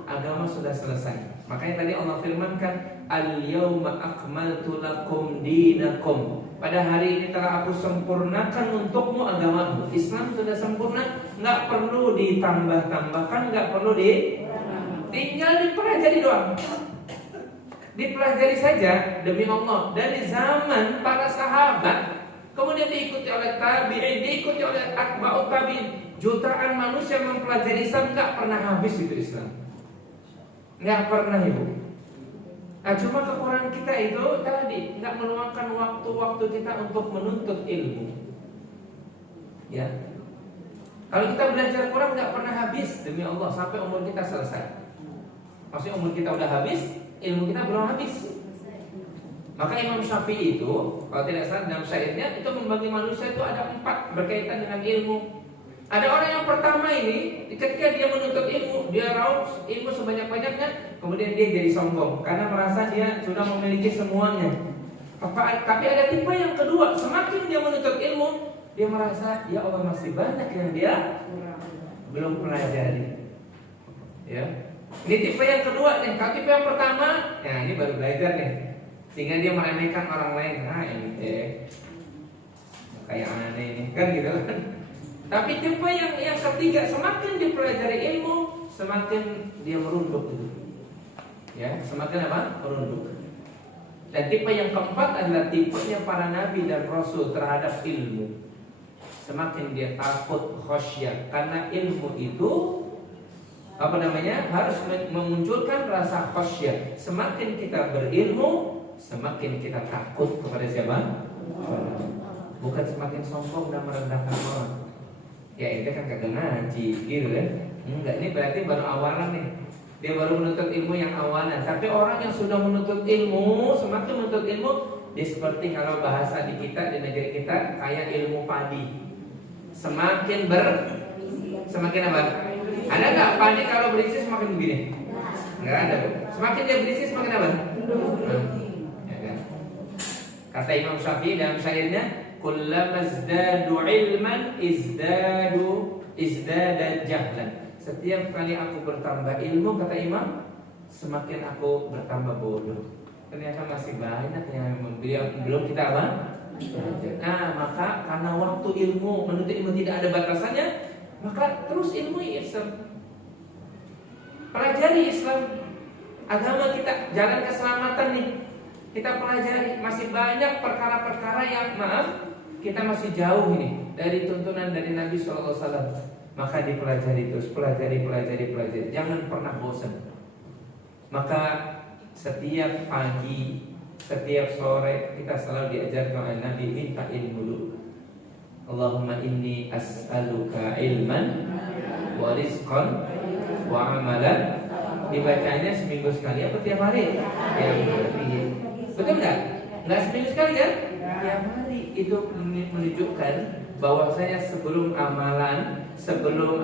agama sudah selesai. Makanya tadi Allah firmankan, al-yawma akmaltu lakum dinakum. Pada hari ini telah aku sempurnakan untukmu agamamu. Islam sudah sempurna, nggak perlu ditambah-tambahkan, nggak perlu tinggal dipelajari doang. Dipelajari saja demi Allah. Dari zaman para sahabat, kemudian diikuti oleh tabi'in, diikuti oleh atba'ut tabi'in. Jutaan manusia mempelajari Islam, nggak pernah habis itu Islam. Nggak pernah ibu. Nah, cuma kekurangan kita itu tadi nggak meluangkan waktu-waktu kita untuk menuntut ilmu. Ya. Kalau kita belajar Quran nggak pernah habis demi Allah sampai umur kita selesai. Maksudnya umur kita udah habis, ilmu kita belum habis. Maka Imam Syafi'i itu, kalau tidak salah dalam syairnya, itu membagi manusia itu ada 4 berkaitan dengan ilmu. Ada orang yang pertama ini, ketika dia menuntut ilmu, dia raup ilmu sebanyak-banyaknya, kemudian dia jadi sombong karena merasa dia sudah memiliki semuanya. Tapi ada tipe yang kedua, semakin dia menuntut ilmu, dia merasa ya Allah masih banyak yang dia belum pelajari. Ya. Ini tipe yang kedua nih. Kalau tipe yang pertama, ya ini baru belajar nih, sehingga dia meremehkan orang lain. Nah ini kayak aneh ini kan gitu kan. Tapi tipe yang ketiga, semakin dipelajari ilmu, semakin dia merunduk gitu. Ya, semakin apa? Merunduk. Dan tipe yang keempat adalah tipenya para nabi dan rasul terhadap ilmu. Semakin dia takut, khasyah, karena ilmu itu harus memunculkan rasa khasyah. Semakin kita berilmu, semakin kita takut kepada siapa? Bukan semakin sombong dan merendahkan orang. Ya itu kan kagak ngaji gitu kan. Enggak, ini berarti baru awalan nih. Dia baru menuntut ilmu yang awalan. Tapi orang yang sudah menuntut ilmu, semakin menuntut ilmu, dia seperti kalau bahasa di kita, di negeri kita, kayak ilmu padi. Semakin apa? Ada nggak padi kalau berisi semakin begini? Nggak ada. Semakin dia berisi semakin apa? Ya kan? Kata Imam Syafi'i dalam syairnya, kullama izdadu ilman izdada jahlan. Setiap kali aku bertambah ilmu, kata Imam, semakin aku bertambah bodoh. Ternyata masih banyak yang belum kita apa? Nah, maka karena waktu ilmu, menuntut ilmu tidak ada batasannya, maka terus ilmu Islam. Pelajari Islam, agama kita, jalan keselamatan nih. Kita pelajari, masih banyak perkara-perkara yang kita masih jauh ini dari tuntunan dari Nabi SAW. Maka dipelajari terus, pelajari. Jangan pernah bosan. Maka setiap pagi, setiap sore kita selalu diajarkan oleh Nabi, minta ilmu dulu. Allahumma inni as'aluka ilman wa rizqan wa amalan. Dibacanya seminggu sekali apa tiap hari? Tiap hari. Betul enggak? Enggak seminggu sekali kan? Tiap hari. Itu menunjukkan bahwasanya sebelum amalan, sebelum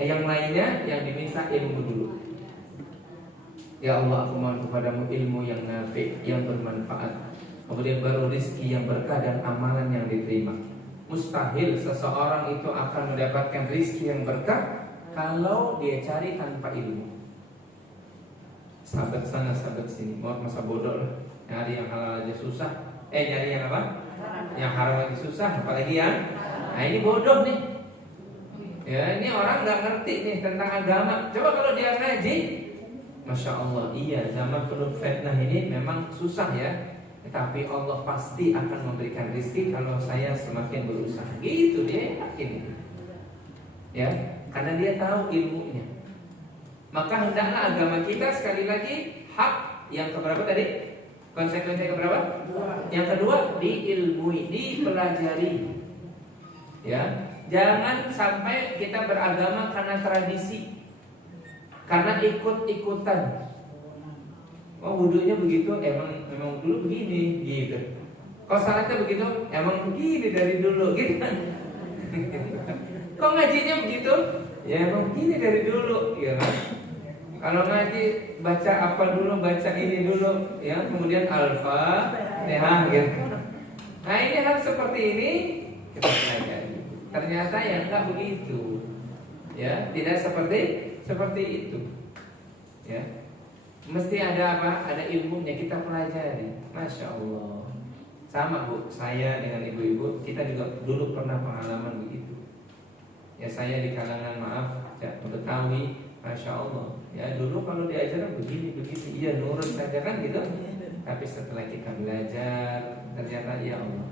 yang lainnya, yang diminta ilmu dulu. Ya Allah, aku mohon kepadamu ilmu yang nafi', yang bermanfaat. Kemudian baru rezeki yang berkah dan amalan yang diterima. Mustahil seseorang itu akan mendapatkan rezeki yang berkah kalau dia cari tanpa ilmu. Sahabat sana, sahabat sini, mau masa bodoh lah. Nyari yang halal aja susah. Nyari yang apa? Yang haram aja susah, apalagi yang ini bodoh nih. Ya, ini orang nggak ngerti nih tentang agama. Coba kalau dia ngaji, Masya Allah, iya, zaman penuh fitnah ini memang susah ya. Tapi Allah pasti akan memberikan rezeki kalau saya semakin berusaha. Gitu dia yakin. Ya, karena dia tahu ilmunya. Maka hendaklah agama kita sekali lagi hak Yang keberapa tadi? Konsekuensi keberapa? Yang kedua, diilmui, dipelajari. Ya, jangan sampai kita beragama karena tradisi, karena ikut-ikutan. Oh, wudunya begitu, emang dulu begini, gitu. Kok salatnya begitu, emang begini dari dulu, gitu. Kok ngajinya begitu, ya emang begini dari dulu, ya kan? Kalau ngaji baca apa dulu, baca ini dulu, ya kemudian Al-Fatihah, gitu. Nah ini hal seperti ini kita pelajari. Ternyata yang enggak begitu, ya tidak seperti itu, ya. Mesti ada apa? Ada ilmunya, kita pelajari. Masya Allah. Sama Bu, saya dengan ibu-ibu kita juga dulu pernah pengalaman begitu. Ya saya di kalangan Betawi, Masya Allah. Ya dulu kalau diajar begini, iya nurut saja kan gitu. Tapi setelah kita belajar, ternyata ya Allah,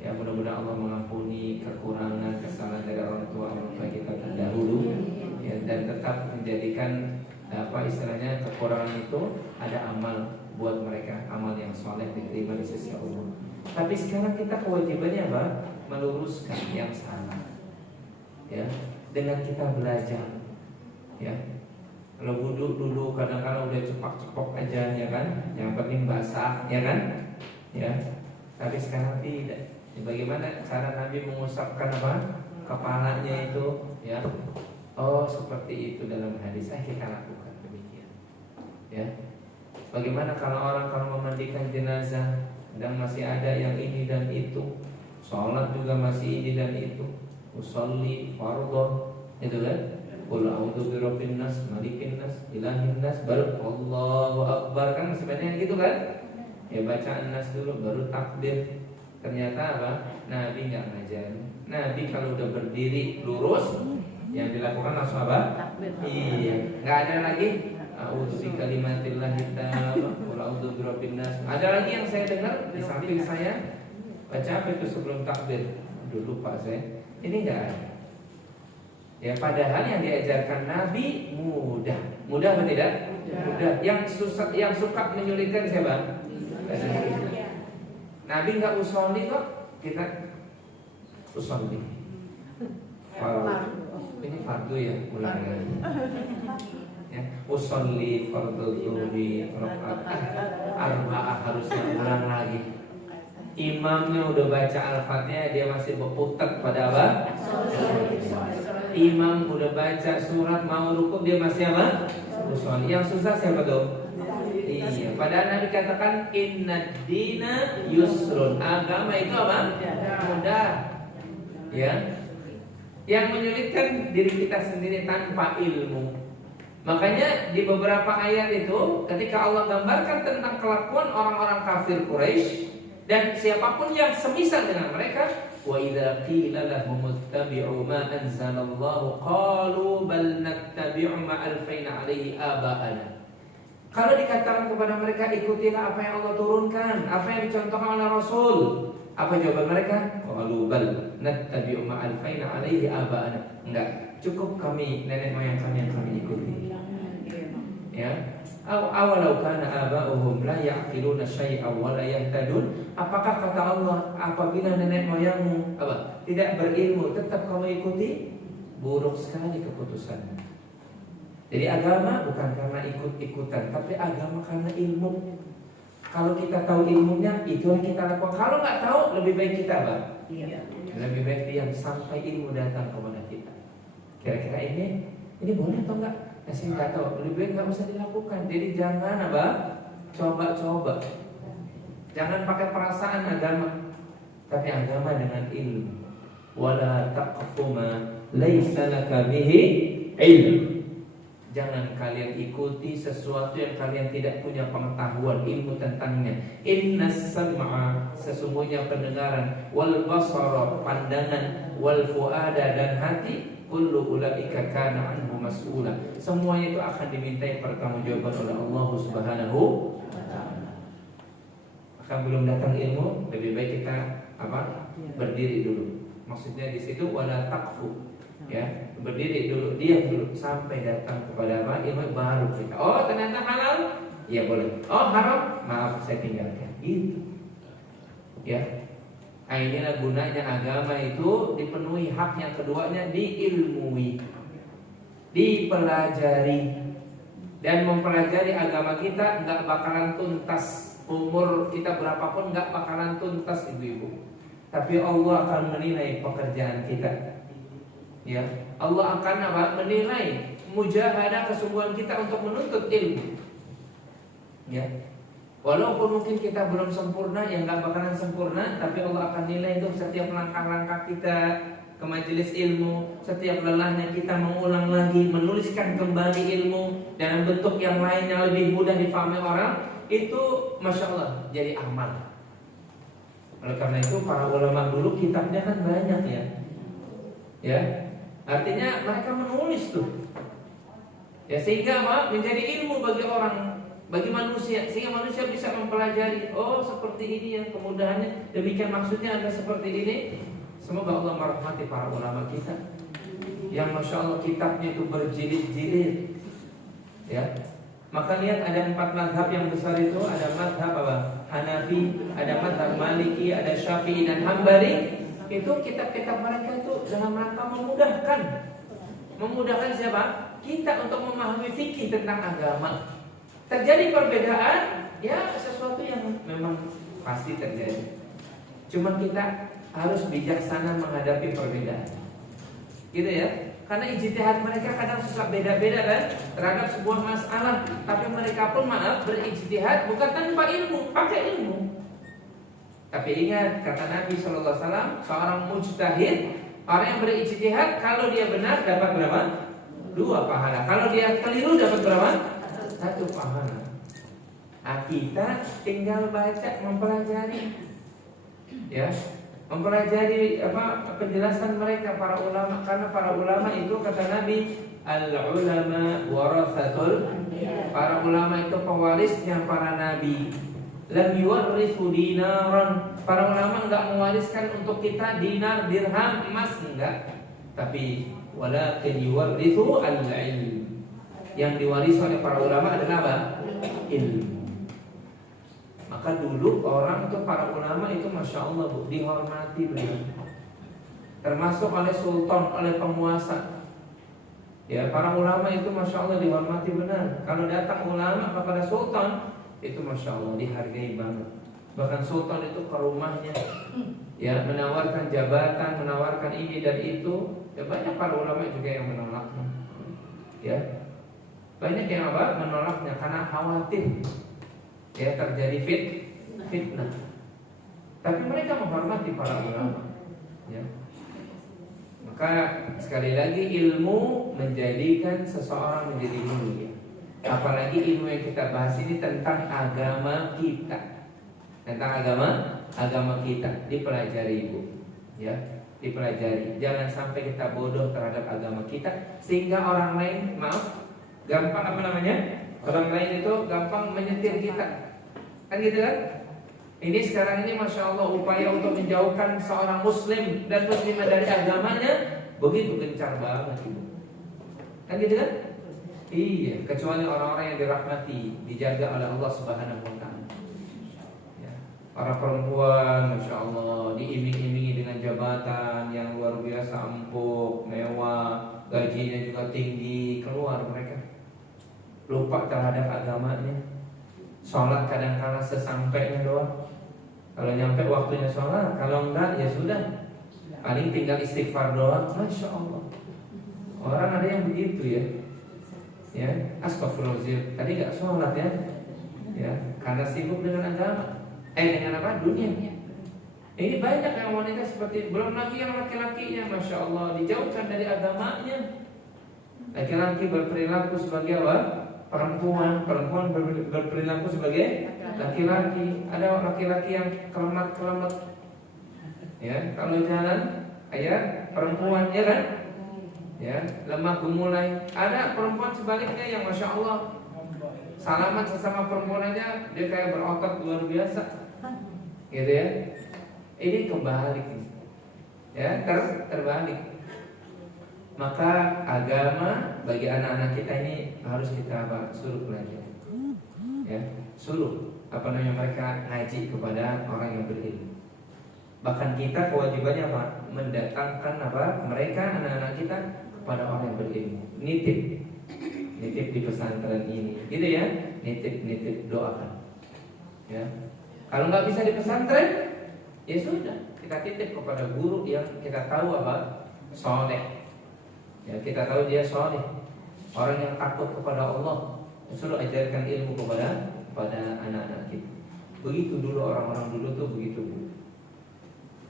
ya mudah-mudahan Allah mengampuni kekurangan, kesalahan dari orang tua kita terdahulu, ya, dan tetap menjadikan istilahnya kekurangan itu ada amal buat mereka, amal yang soleh diterima di sisi Allah. Tapi sekarang kita kewajibannya apa? Meluruskan yang salah, ya, dengan kita belajar, ya. Kalau wudhu dulu kadang-kadang udah cepak-cepok aja, ya kan? Yang penting basah, ya kan? Ya. Tapi sekarang tidak. Bagaimana cara Nabi mengusapkan apa? Kepalanya itu, ya. Oh, seperti itu dalam hadis. Kita lakukan demikian. Ya. Bagaimana kalau memandikan jenazah dan masih ada yang ini dan itu, sholat juga masih ini dan itu, usolli fardhon, itu kan? Qul a'udzu birabbin nas, malikin nas, ilahin nas, baru Allahu akbar, kan sebenarnya gitu kan? Ya bacaan nas dulu baru takbir. Ternyata apa? Nabi nggak ngajar. Nabi kalau udah berdiri lurus, yang dilakukan langsung apa? Takbir. Iya, nggak ada lagi a'udzu bikalimatillahi tammah, qul a'udzu birabbin nas. Ada lagi yang saya dengar di samping saya baca apa itu sebelum takbir? Dulu Pak saya. Ini nggak ada. Ya padahal yang diajarkan Nabi mudah atau tidak? Mudah. Yang suka menyulitkan siapa? Nabi nggak usolli kok, kita usolli. Ini fardu ya, ulang lagi. Ya, usolli fardu zuhri rakaat arba'ah, harusnya ulang lagi. Imamnya udah baca Al-Fatihah, dia masih berputar pada apa? Imam udah baca surat mau rukuk, dia masih apa? Usolli. Yang susah siapa tuh? Iya. Padahal Nabi katakan inna dina yusrun. Agama itu apa? Mudah. Ya. Yang menyulitkan diri kita sendiri tanpa ilmu. Makanya di beberapa ayat itu ketika Allah gambarkan tentang kelakuan orang-orang kafir Quraisy dan siapapun yang semisal dengan mereka, wa idza qila lahum ittabi'u ma anzalallahu qalu bal nattabi'u ma alfaina 'alaihi aba'ana. Kalau dikatakan kepada mereka ikutilah apa yang Allah turunkan, apa yang dicontohkan oleh Rasul, apa jawaban mereka? Qalu bal nattabi'u ma alfaina 'alaihi aba'ana. Enggak, cukup kami nenek moyang kami yang kami ikuti. Ya. Awalau kana aba'uhum la ya'qiluna syai'an wa la yahtadun. Apakah kata Allah apabila nenek moyangmu tidak berilmu tetap kamu ikuti? Buruk sekali keputusanmu. Jadi agama bukan karena ikut-ikutan, tapi agama karena ilmu. Kalau kita tahu ilmunya, itu yang kita lakukan. Kalau nggak tahu, lebih baik kita apa? Lebih baik diam sampai ilmu datang kepada kita. Kira-kira ini boleh atau enggak? Saya nggak tahu. Lebih baik nggak usah dilakukan. Jadi jangan apa? Coba-coba. Jangan pakai perasaan agama, tapi agama dengan ilmu. Wala taqfu ma laisa laka bihi ilm. Jangan kalian ikuti sesuatu yang kalian tidak punya pengetahuan ilmu tentangnya. Innas sam'a, sesungguhnya pendengaran, wal basara, pandangan, wal fuada, dan hati, kullu ulaika kana anhu mas'ula. Semuanya itu akan dimintai pertanggungjawaban oleh Allah Subhanahu wa taala. Maka belum datang ilmu, lebih baik kita berdiri dulu. Maksudnya di situ wala taqfu. Ya, berdiri dulu, diam dulu sampai datang kepada ilmu baru kita. Oh, ternyata halal. Ya boleh. Oh haram, maaf saya tinggalkan. Gitu. Ya. Nah, inilah gunanya agama itu dipenuhi haknya, keduanya diilmui, dipelajari. Dan mempelajari agama kita nggak bakalan tuntas. Umur kita berapapun nggak bakalan tuntas ibu-ibu. Tapi Allah akan menilai pekerjaan kita. Ya, Allah akan menilai mujahadah kesungguhan kita untuk menuntut ilmu. Ya, walaupun mungkin kita belum sempurna, yang nggak bakalan sempurna, tapi Allah akan nilai itu setiap langkah-langkah kita ke majelis ilmu, setiap lelahnya kita mengulang lagi, menuliskan kembali ilmu dalam bentuk yang lain yang lebih mudah difahami orang, itu masya Allah jadi amal. Oleh karena itu para ulama dulu kitabnya kan banyak ya, ya, artinya mereka menulis tuh, ya sehingga menjadi ilmu bagi orang. Bagi manusia, sehingga manusia bisa mempelajari. Oh seperti ini ya kemudahannya. Demikian maksudnya ada seperti ini. Semoga Allah merahmati para ulama kita yang masya Allah kitabnya itu berjilid-jilid. Ya, maka lihat ada 4 mazhab yang besar itu. Ada mazhab apa? Hanafi, ada mazhab Maliki, ada Syafi'i dan Hambali. Itu kitab-kitab mereka itu dalam rangka memudahkan siapa? Kita untuk memahami fikih tentang agama. Terjadi perbedaan, ya sesuatu yang memang pasti terjadi. Cuma kita harus bijaksana menghadapi perbedaan, gitu ya. Karena ijtihad mereka kadang suka beda-beda kan terhadap sebuah masalah. Tapi mereka pun berijtihad bukan tanpa ilmu, pakai ilmu. Tapi ingat kata Nabi SAW, seorang mujtahid, orang yang berijtihad, kalau dia benar dapat berapa? 2 pahala. Kalau dia keliru dapat berapa? 1 pahala. Nah, kita tinggal baca, mempelajari, ya, mempelajari penjelasan mereka para ulama. Karena para ulama itu kata Nabi, al ulama warasatul, para ulama itu pewarisnya para nabi. Lam yuwarrithu dinaran, para ulama enggak mewariskan untuk kita dinar, dirham, emas, enggak. Tapi walakin yuwarrithu al-ilm. Yang diwarisi oleh para ulama adalah apa? Ilmu. Maka dulu orang itu para ulama itu masya Allah bu, dihormati beliau. Termasuk oleh sultan, oleh penguasa. Ya, para ulama itu masya Allah dihormati benar. Kalau datang ulama kepada sultan, itu masya Allah dihargai banget. Bahkan sultan itu ke rumahnya, ya, menawarkan jabatan, menawarkan ini dan itu. Ya, banyak para ulama juga yang menolaknya. Ya, banyak yang menolaknya karena khawatir ya terjadi fitnah. Tapi mereka menghormati para ulama. Ya. Maka sekali lagi ilmu menjadikan seseorang menjadi mulia. Apalagi ilmu yang kita bahas ini tentang agama kita. Tentang agama kita dipelajari ibu. Ya, dipelajari. Jangan sampai kita bodoh terhadap agama kita sehingga orang lain gampang orang lain itu gampang menyetir kita, kan gitu kan? Ini sekarang ini masya Allah upaya untuk menjauhkan seorang muslim dan muslimah dari agamanya begitu gencar banget ibu, kan gitu kan? Iya, kecuali orang-orang yang dirahmati, dijaga oleh Allah Subhanahu Wa Taala. Ya, para perempuan masya Allah diiming-imingi dengan jabatan yang luar biasa empuk, mewah, gajinya juga tinggi, keluar mereka lupa terhadap agamanya. Sholat kadang-kala sesampainya doang. Kalau nyampe waktunya sholat, kalau enggak ya sudah, paling tinggal istighfar doang. Masya Allah. Orang ada yang begitu ya. Ya, astagfirullahaladzim. Tadi enggak sholat ya. Ya, karena sibuk dengan agama. Dengan apa? Dunia. Ini banyak yang wanita seperti, belum lagi yang laki-lakinya, masya Allah dijauhkan dari agamanya. Laki-laki berperilaku sebagai apa? Perempuan berperilaku sebagai laki-laki. Ada laki-laki yang kelemat-kelemat. Ya, kalau jalan kayak perempuan ya kan? Ya, lemah gemulai. Ada perempuan sebaliknya yang masya Allah salaman sesama perempuan aja dia kayak berotot luar biasa. Gitu ya. Ini kebalik. Ya, terbalik. Maka agama bagi anak-anak kita ini harus kita suruh belajar, ya, suruh mereka ngaji kepada orang yang berilmu. Bahkan kita kewajibannya mendatangkan mereka anak-anak kita kepada orang yang berilmu. Nitip di pesantren ini, gitu ya, nitip doakan. Ya, kalau nggak bisa di pesantren, ya sudah, kita titip kepada guru yang kita tahu soleh. Ya, kita tahu dia soleh, orang yang takut kepada Allah. Suruh ajarkan ilmu kepada anak-anak kita. Begitu dulu orang-orang dulu tuh begitu.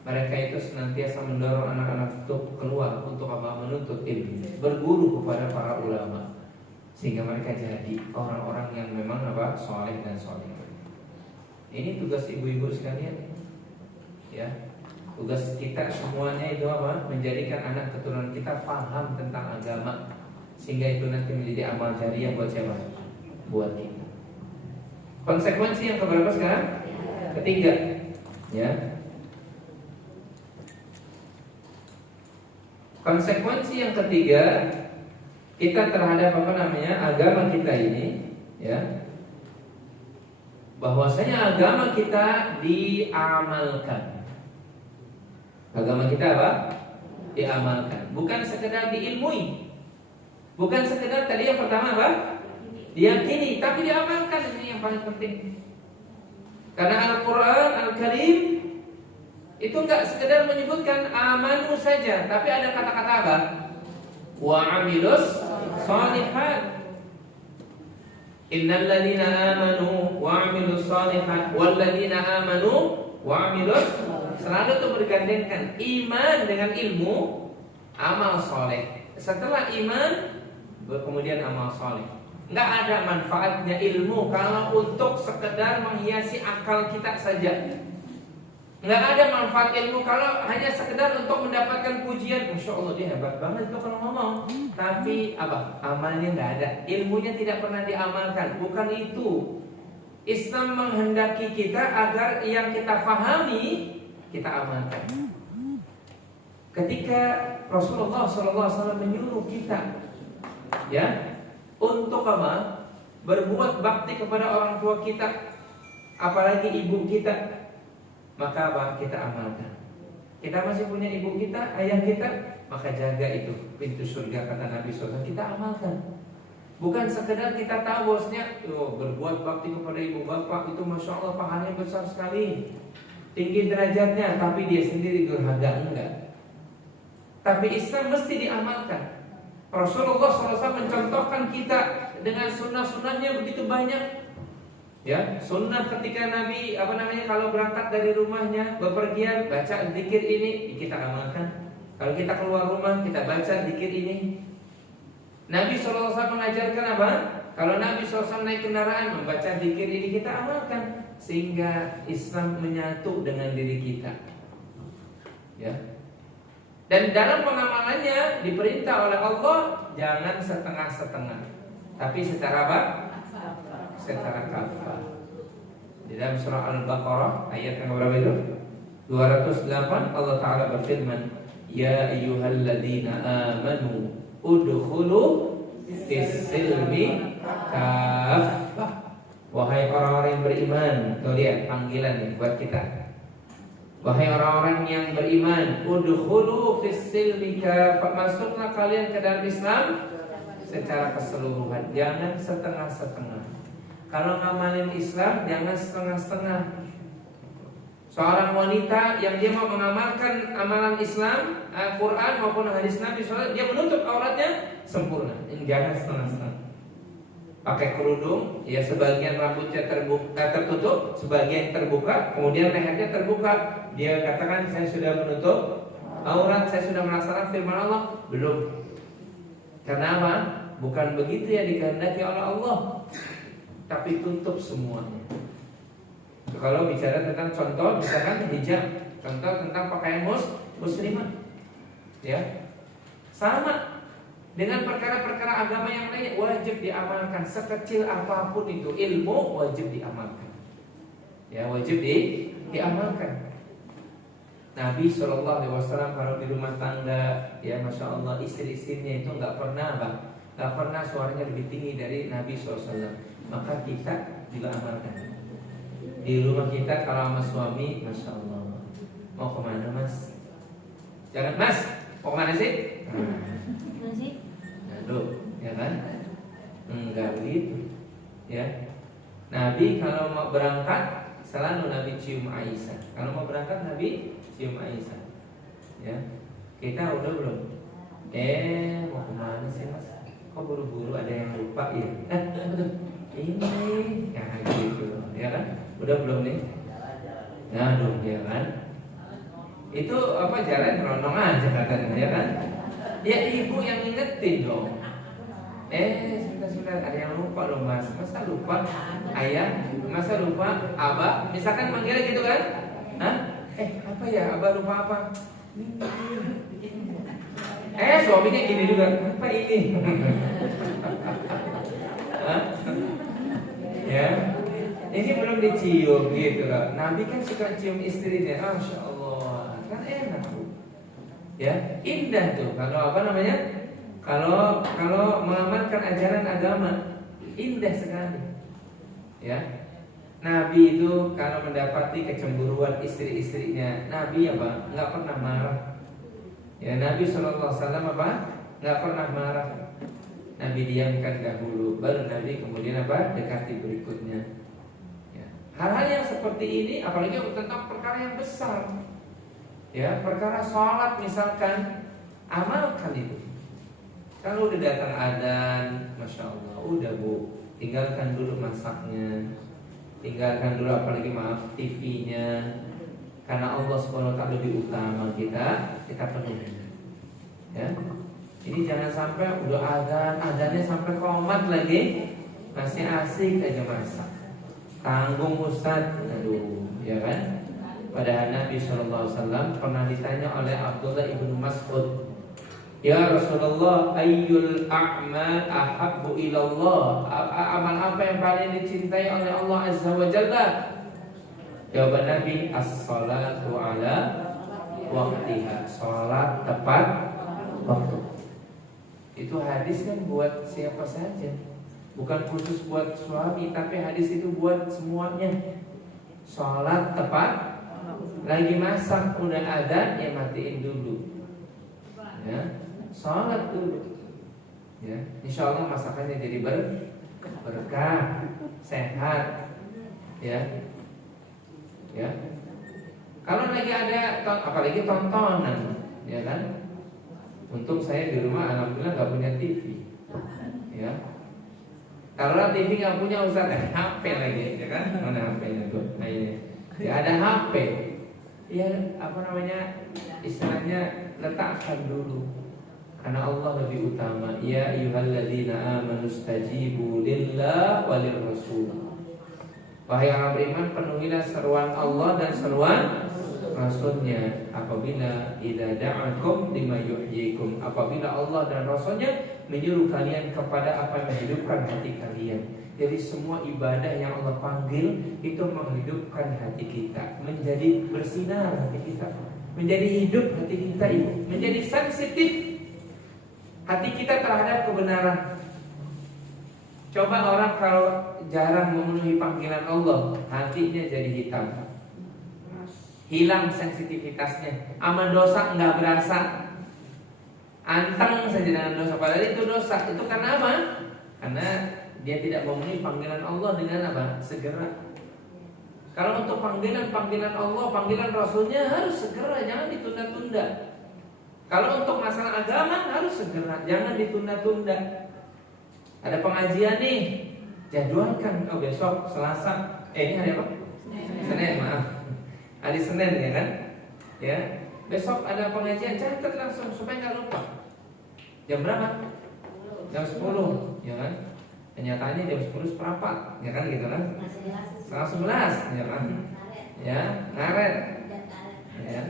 Mereka itu senantiasa mendorong anak-anak itu keluar untuk menuntut ilmu, berguru kepada para ulama, sehingga mereka jadi orang-orang yang memang soleh dan soleh. Ini tugas ibu-ibu sekalian, ya. Tugas kita semuanya itu menjadikan anak keturunan kita paham tentang agama, sehingga itu nanti menjadi amal jariah buat siapa? Buat kita. Konsekuensi yang keberapa sekarang? Ketiga, ya. Konsekuensi yang ketiga kita terhadap agama kita ini, ya, bahwasanya agama kita diamalkan. Agama kita diamalkan, bukan sekedar diilmui, bukan sekedar tadi yang pertama diyakini, tapi diamalkan. Ini yang paling penting. Karena Al-Quran Al-Karim itu enggak sekedar menyebutkan amanu saja, tapi ada kata-kata wa amilus shalihat. Innal ladzina amanu wa amilus shalihat wal ladzina amanu wa amilus, selalu tuh bergandenkan iman dengan ilmu, amal soleh. Setelah iman, kemudian amal soleh. Nggak ada manfaatnya ilmu kalau untuk sekedar menghiasi akal kita saja. Nggak ada manfaat ilmu kalau hanya sekedar untuk mendapatkan pujian. Masya Allah dia hebat banget tuh kalau ngomong, tapi amalnya nggak ada, ilmunya tidak pernah diamalkan. Bukan itu. Islam menghendaki kita agar yang kita fahami kita amalkan. Ketika Rasulullah SAW menyuruh kita, ya, untuk berbuat bakti kepada orang tua kita, apalagi ibu kita, maka kita amalkan. Kita masih punya ibu kita, ayah kita, maka jaga itu pintu surga, kata Nabi SAW. Kita amalkan. Bukan sekedar kita tahu bosnya, berbuat bakti kepada ibu bapak itu masya Allah pahalanya besar sekali, tinggi derajatnya, tapi dia sendiri durhaka, enggak. Tapi Islam mesti diamalkan. Rasulullah SAW mencontohkan kita dengan sunnah-sunnahnya begitu banyak. Ya, sunnah ketika Nabi kalau berangkat dari rumahnya bepergian, baca zikir ini, kita amalkan. Kalau kita keluar rumah, kita baca zikir ini. Nabi SAW mengajarkan kalau Nabi SAW naik kendaraan, membaca zikir ini, kita amalkan, sehingga Islam menyatu dengan diri kita, ya. Dan dalam pengamalannya diperintah oleh Allah jangan setengah-setengah, tapi secara secara kafah. Di dalam surah Al-Baqarah ayat yang berapa itu? 208, Allah Ta'ala berfirman, ya ayyuhalladzina amanu udkhulu fis-silmi kaffah. Wahai orang-orang yang beriman, tuh lihat panggilan nih buat kita. Wahai orang-orang yang beriman, udkhulu fis-silmi kaffah, masuklah kalian ke dalam Islam secara keseluruhan, jangan setengah-setengah. Kalau ngamalin Islam jangan setengah-setengah. Seorang wanita yang dia mau mengamalkan amalan Islam, Al-Quran maupun hadis Nabi SAW, dia menutup auratnya sempurna, jangan setengah-setengah. Pakai kerudung, ya sebagian rambutnya tertutup, sebagian terbuka, kemudian lehernya terbuka. Dia katakan saya sudah menutup aurat, saya sudah melaksanakan firman Allah. Belum. Karena apa? Bukan begitu yang dikehendaki oleh Allah. Tapi tutup semuanya. Kalau bicara tentang contoh, misalkan hijab, contoh tentang pakaian muslimah, ya, sama dengan perkara-perkara agama yang lain, wajib diamalkan. Sekecil apapun itu ilmu, wajib diamalkan, ya, wajib diamalkan. Nabi SAW kalau di rumah tangga, ya masya Allah, istri-istrinya itu nggak pernah nggak pernah suaranya lebih tinggi dari Nabi SAW. Maka kita juga amalkan di rumah kita. Kalau sama suami, masya Allah, mau kemana mas? Jangan mas, mau kemana sih? Aduh, ya kan? Enggak begitu, ya. Nabi kalau mau berangkat selalu Nabi cium Aisyah. Kalau mau berangkat Nabi cium Aisyah. Ya. Kita udah belum? Mau kemana sih mas? Kok buru-buru, ada yang lupa ya? Ini, ya gitu, ya kan? Udah belum nih? Nah, belum, ya kan? Itu apa, jalan ronong aja katanya, ya kan? Ya ibu yang ingetin dong. Sebentar, ada yang lupa loh mas. Masa lupa ayah? Masa lupa abah? Misalkan manggilnya gitu kan? Hah? Apa ya? Abah lupa apa? Suaminya gini juga. Apa ini? Hah? Ya, ini belum dicium gitu loh. Nabi kan suka cium istrinya. Masya Allah, kan enak bu. Ya, indah tuh. Kalau apa namanya? Kalau mengamalkan ajaran agama, indah sekali. Ya, Nabi itu kalau mendapati kecemburuan istri-istrinya, Nabi apa? Nggak pernah marah. Ya, Nabi SAW apa? Nggak pernah marah. Nabi diamkan dahulu, baru Nabi kemudian apa? Dekati berikutnya. Ya. Hal-hal yang seperti ini, apalagi tentang perkara yang besar, ya, perkara sholat misalkan, amalkan itu. Kalau udah datang adzan, masya Allah, udah bu, tinggalkan dulu masaknya, tinggalkan dulu apalagi maaf TV-nya, karena Allah SWT lebih utama kita penuhi. Ya, ini jangan sampai udah adzannya sampai komat lagi, masih asik aja masak, tanggung Ustaz, aduh, ya kan? Padahal Nabi SAW pernah ditanya oleh Abdullah ibnu Mas'ud, ya Rasulullah, ayyul a'mal ahabbu ilallah, amal apa yang paling dicintai oleh Allah Azza wa Jalla? Jawaban Nabi, as-salatu ala waqtiha, salat tepat waktu. Itu hadis kan buat siapa saja, bukan khusus buat suami, tapi hadis itu buat semuanya. Salat tepat, lagi masak udah adzan, ya matiin dulu. Ya, sholat dulu. Ya, insya Allah masakannya jadi berkah, sehat. Ya, ya. Kalau lagi ada, apalagi tontonan, ya kan? Untung saya di rumah alhamdulillah nggak punya TV. Ya, kalau TV nggak punya Ustaz, HP lagi, ya kan? Mana HP-nya tuh? Nah ini, ya ada HP. Ya, apa namanya? Istilahnya letakkan dulu, karena Allah lebih utama. Ya ayyuhalladzina amanu stajibu lillah walir rasul. Wahai orang beriman, penuhilah seruan Allah dan seruan Rasulnya. Apabila idza da'akum lima yuhyikum, apabila Allah dan Rasulnya menyuruh kalian kepada apa yang menghidupkan hati kalian. Jadi semua ibadah yang Allah panggil itu menghidupkan hati kita, menjadi bersinar hati kita, menjadi hidup hati kita, ibu, menjadi sensitif hati kita terhadap kebenaran. Coba orang kalau jarang memenuhi panggilan Allah, hatinya jadi hitam, hilang sensitivitasnya, amal dosa nggak berasa, anteng saja dengan dosa. Padahal itu dosa. Itu karena apa? Karena dia tidak memenuhi panggilan Allah dengan apa? Segera. Kalau untuk panggilan Allah, panggilan Rasulnya harus segera, jangan ditunda-tunda. Kalau untuk masalah agama harus segera, jangan ditunda-tunda. Ada pengajian nih, jadwalkan. Besok Selasa. Ini hari apa? Senin, maaf. Hari Senin, ya kan? Ya. Besok ada pengajian, catat langsung supaya nggak lupa. Jam berapa? Jam 10, ya kan? Kenyataannya jam 10 seperempat, ya kan gitu kan? Setengah 11, ya kan? Ya, ngaret. Ya.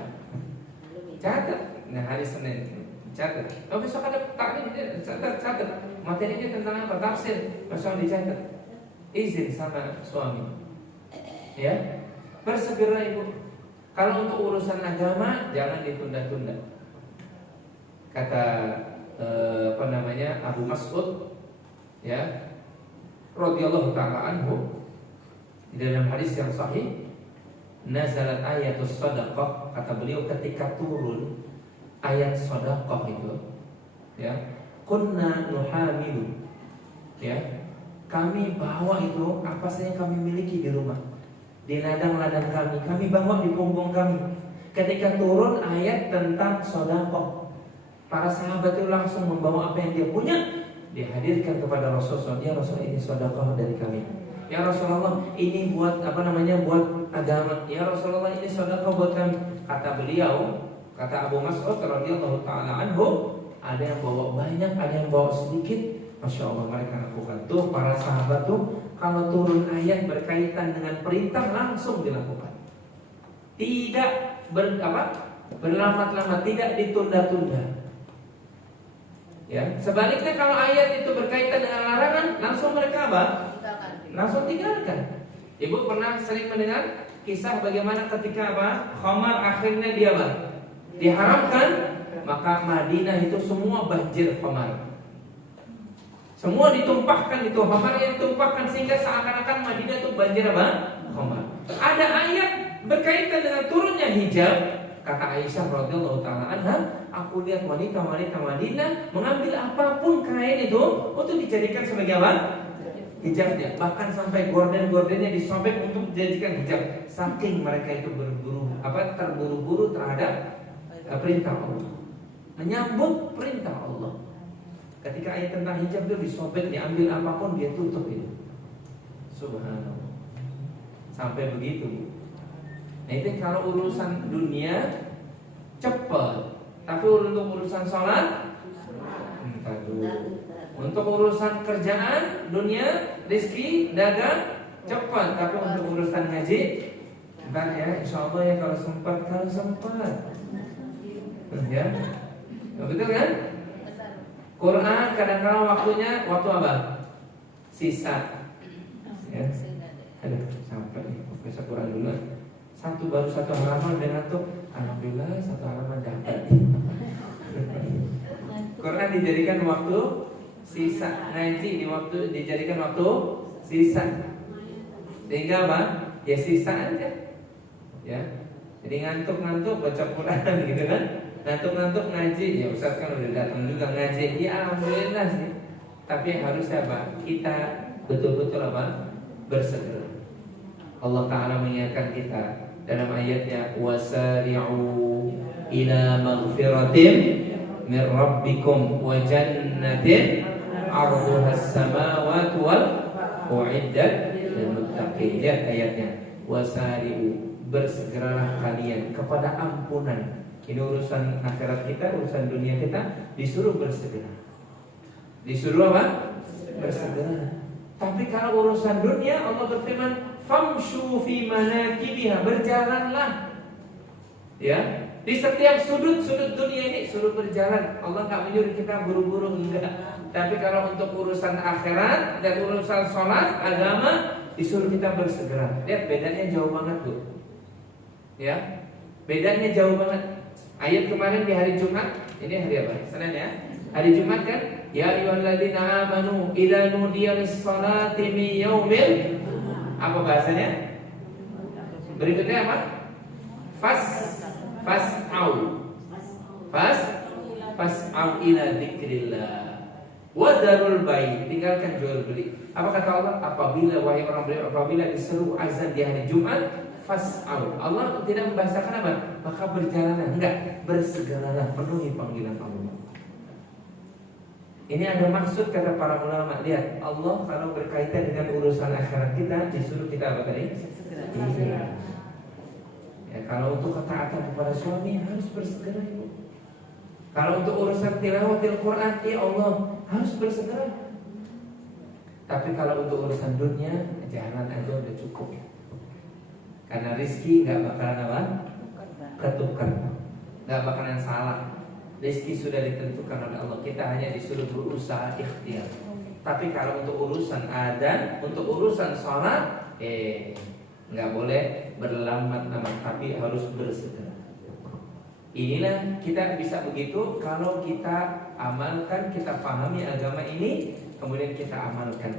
Catat. Nah, hari Senin catat. Besok ada taklim, catat. Materinya tentang apa? Tafsir. Besok dicatat. Izin sama suami. Ya. Bersegera ibu. Kalau untuk urusan agama jangan ditunda-tunda. Kata Abu Mas'ud ya radhiyallahu ta'ala anhu di dalam hadis yang sahih, nazalat ayatus shadaqah, kata beliau ketika turun ayat shadaqah itu ya, kunna nuhamilu ya, kami bawa itu apa saja yang kami miliki di rumah, di ladang-ladang kami bawa di punggung kami. Ketika turun ayat tentang shadaqah, para sahabat itu langsung membawa apa yang dia punya, dihadirkan kepada Rasulullah. Ya Rasulullah, ini sedekah dari kami. Ya Rasulullah, ini buat buat agama. Ya Rasulullah, ini sedekah buat kami. Kata beliau, kata Abu Mas'ud radhiyallahu taala anhu, ada yang bawa banyak, ada yang bawa sedikit. Masya Allah, mereka lakukan. Tuh para sahabat tuh kalau turun ayat berkaitan dengan perintah langsung dilakukan. Tidak berlama-lama, tidak ditunda-tunda. Ya, sebaliknya kalau ayat itu berkaitan dengan larangan, langsung mereka langsung tinggalkan. Ibu pernah sering mendengar kisah bagaimana ketika khamar akhirnya dia diharamkan, maka Madinah itu semua banjir khamar. Semua ditumpahkan, itu khamar yang ditumpahkan sehingga seakan-akan Madinah itu banjir khamar. Ada ayat berkaitan dengan turunnya hijab. Kata Aisyah radhiyallahu taala anha, aku lihat wanita-wanita Madinah mengambil apapun kain itu untuk dijadikan sebagai hijabnya. Bahkan sampai gorden-gordennya disobek untuk dijadikan hijab. Saking mereka itu terburu-buru terhadap perintah Allah, menyambut perintah Allah. Ketika ayat tentang hijab itu disobek, diambil apapun dia tutup itu. Subhanallah. Sampai begitu. Nah itu kalau urusan dunia cepat, tapi untuk urusan sholat untuk urusan kerjaan, dunia, rezeki, dagang cepat, tapi untuk urusan ngaji entar ya, insya Allah ya kalau sempat ya, betul kan? Quran kadang-kadang waktunya waktu apa? Sisa ya. Aduh sampai nih, besok Quran dulu. Baru satu halaman dengan tuh, alhamdulillah satu halaman dapat. Quran dijadikan waktu sisa, ngaji dijadikan waktu sisa. Sehingga ya sisa aja. Ya. Jadi ngantuk-ngantuk baca Quran gitu kan. Ngantuk-ngantuk ngaji, ya Ustaz kan udah datang juga ngaji. Ya alhamdulillah sih. Tapi harusnya kita betul-betul bersegera. Allah Ta'ala mengingatkan kita dalam ayatnya, wasari'u ila maghfiratin min rabbikum wa jannatin 'arduha as-samawati wal u'iddat lil muttaqin. Lihat ayatnya, wasari'u, bersegeralah kalian kepada ampunan. Ini urusan akhirat kita, urusan dunia kita, disuruh bersegera. Disuruh bersegera. Tapi kalau urusan dunia, Allah berfirman, famshu fi manakibiha, berjalanlah. Ya, di setiap sudut-sudut dunia ini suruh berjalan. Allah enggak menyuruh kita buru-buru, enggak. Tapi kalau untuk urusan akhirat dan urusan sholat, agama, disuruh kita bersegera. Lihat bedanya jauh banget tuh. Ya, bedanya jauh banget. Ayat kemarin di hari Jumat, ini hari apa? Senin ya. Hari Jumat kan? Ya ayyuhalladzina amanu idza nudiya lis-shalati min yaumil, apa bahasanya? Berikutnya apa? Fas'au ila dzikrillah wa dzarul bai', tinggalkan jual beli. Apa kata Allah? Apabila wahai orang beriman, apabila diseru azan di hari Jumat, fas'au. Allah tidak membahasakan apa? Maka berjalanlah, enggak, bersegeralah, penuhi panggilan Allah. Ini ada maksud kata para ulama. Lihat, Allah kalau berkaitan dengan urusan akhirat kita, disuruh kita apa tadi? Iya. Ya, kalau untuk ketaatan kepada suami harus bersegera. Kalau untuk urusan tilawatil Quran, ya Allah harus bersegera. Tapi kalau untuk urusan dunia, jalan aja udah cukup. Karena rizki nggak bakalan ketukar, nggak bakalan salah. Rezeki sudah ditentukan oleh Allah. Kita hanya disuruh berusaha ikhtiar. Tapi kalau untuk urusan adzan, untuk urusan sholat, nggak boleh berlambat-lambat, tapi harus bersegera. Inilah kita bisa begitu kalau kita amalkan, kita pahami agama ini, kemudian kita amalkan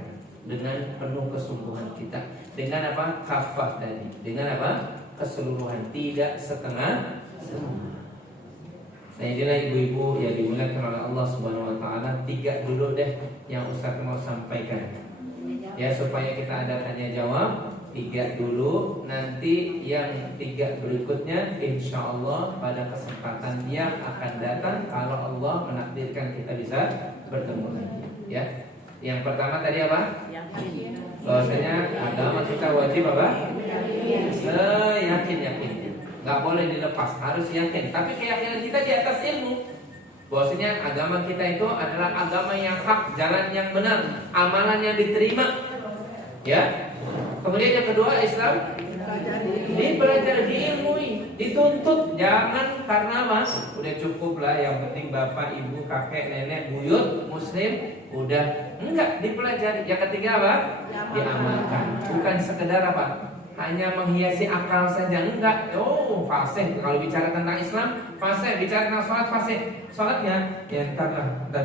dengan penuh kesungguhan kita. Dengan apa? Kafah tadi. Dengan apa? Keseluruhan, tidak setengah. Nah inilah ibu-ibu yang dimuliakan oleh Allah Subhanahu Wa Taala. 3 dulu deh yang Ustaz mau sampaikan. Ya supaya kita ada tanya jawab. 3 dulu, nanti yang 3 berikutnya insya Allah pada kesempatan yang akan datang kalau Allah menakdirkan kita bisa bertemu lagi. Ya, yang pertama tadi apa? Bahwasanya agama kita wajib apa? Seyakin-yakin, nggak boleh dilepas, harus yakin. Tapi keyakinan kita di atas ilmu. Bahwasanya agama kita itu adalah agama yang hak, jalan yang benar, amalan yang diterima. Ya. Kemudian yang kedua, Islam dipelajari, diilmui, dituntut. Jangan karena mas udah cukup lah, yang penting bapak, ibu, kakek, nenek, buyut muslim, udah. Enggak, dipelajari. Yang ketiga apa? Diamalkan. Bukan sekedar apa? Hanya menghiasi akal saja. Enggak. Oh, fasih. Kalau bicara tentang Islam, fasih. Bicara tentang sholat, fasih. Sholatnya ya entar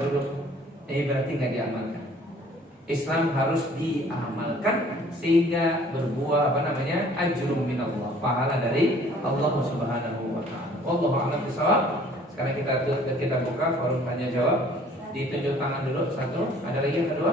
dulu. Berarti nggak diamalkan. Islam harus diamalkan sehingga berbuah ajrum minallah, pahala dari Allah Subhanahu wa taala. Wallahu a'lam bishawab. Sekarang kita buka forum tanya jawab. Ditunjuk tangan dulu, 1. Ada lagi yang kedua?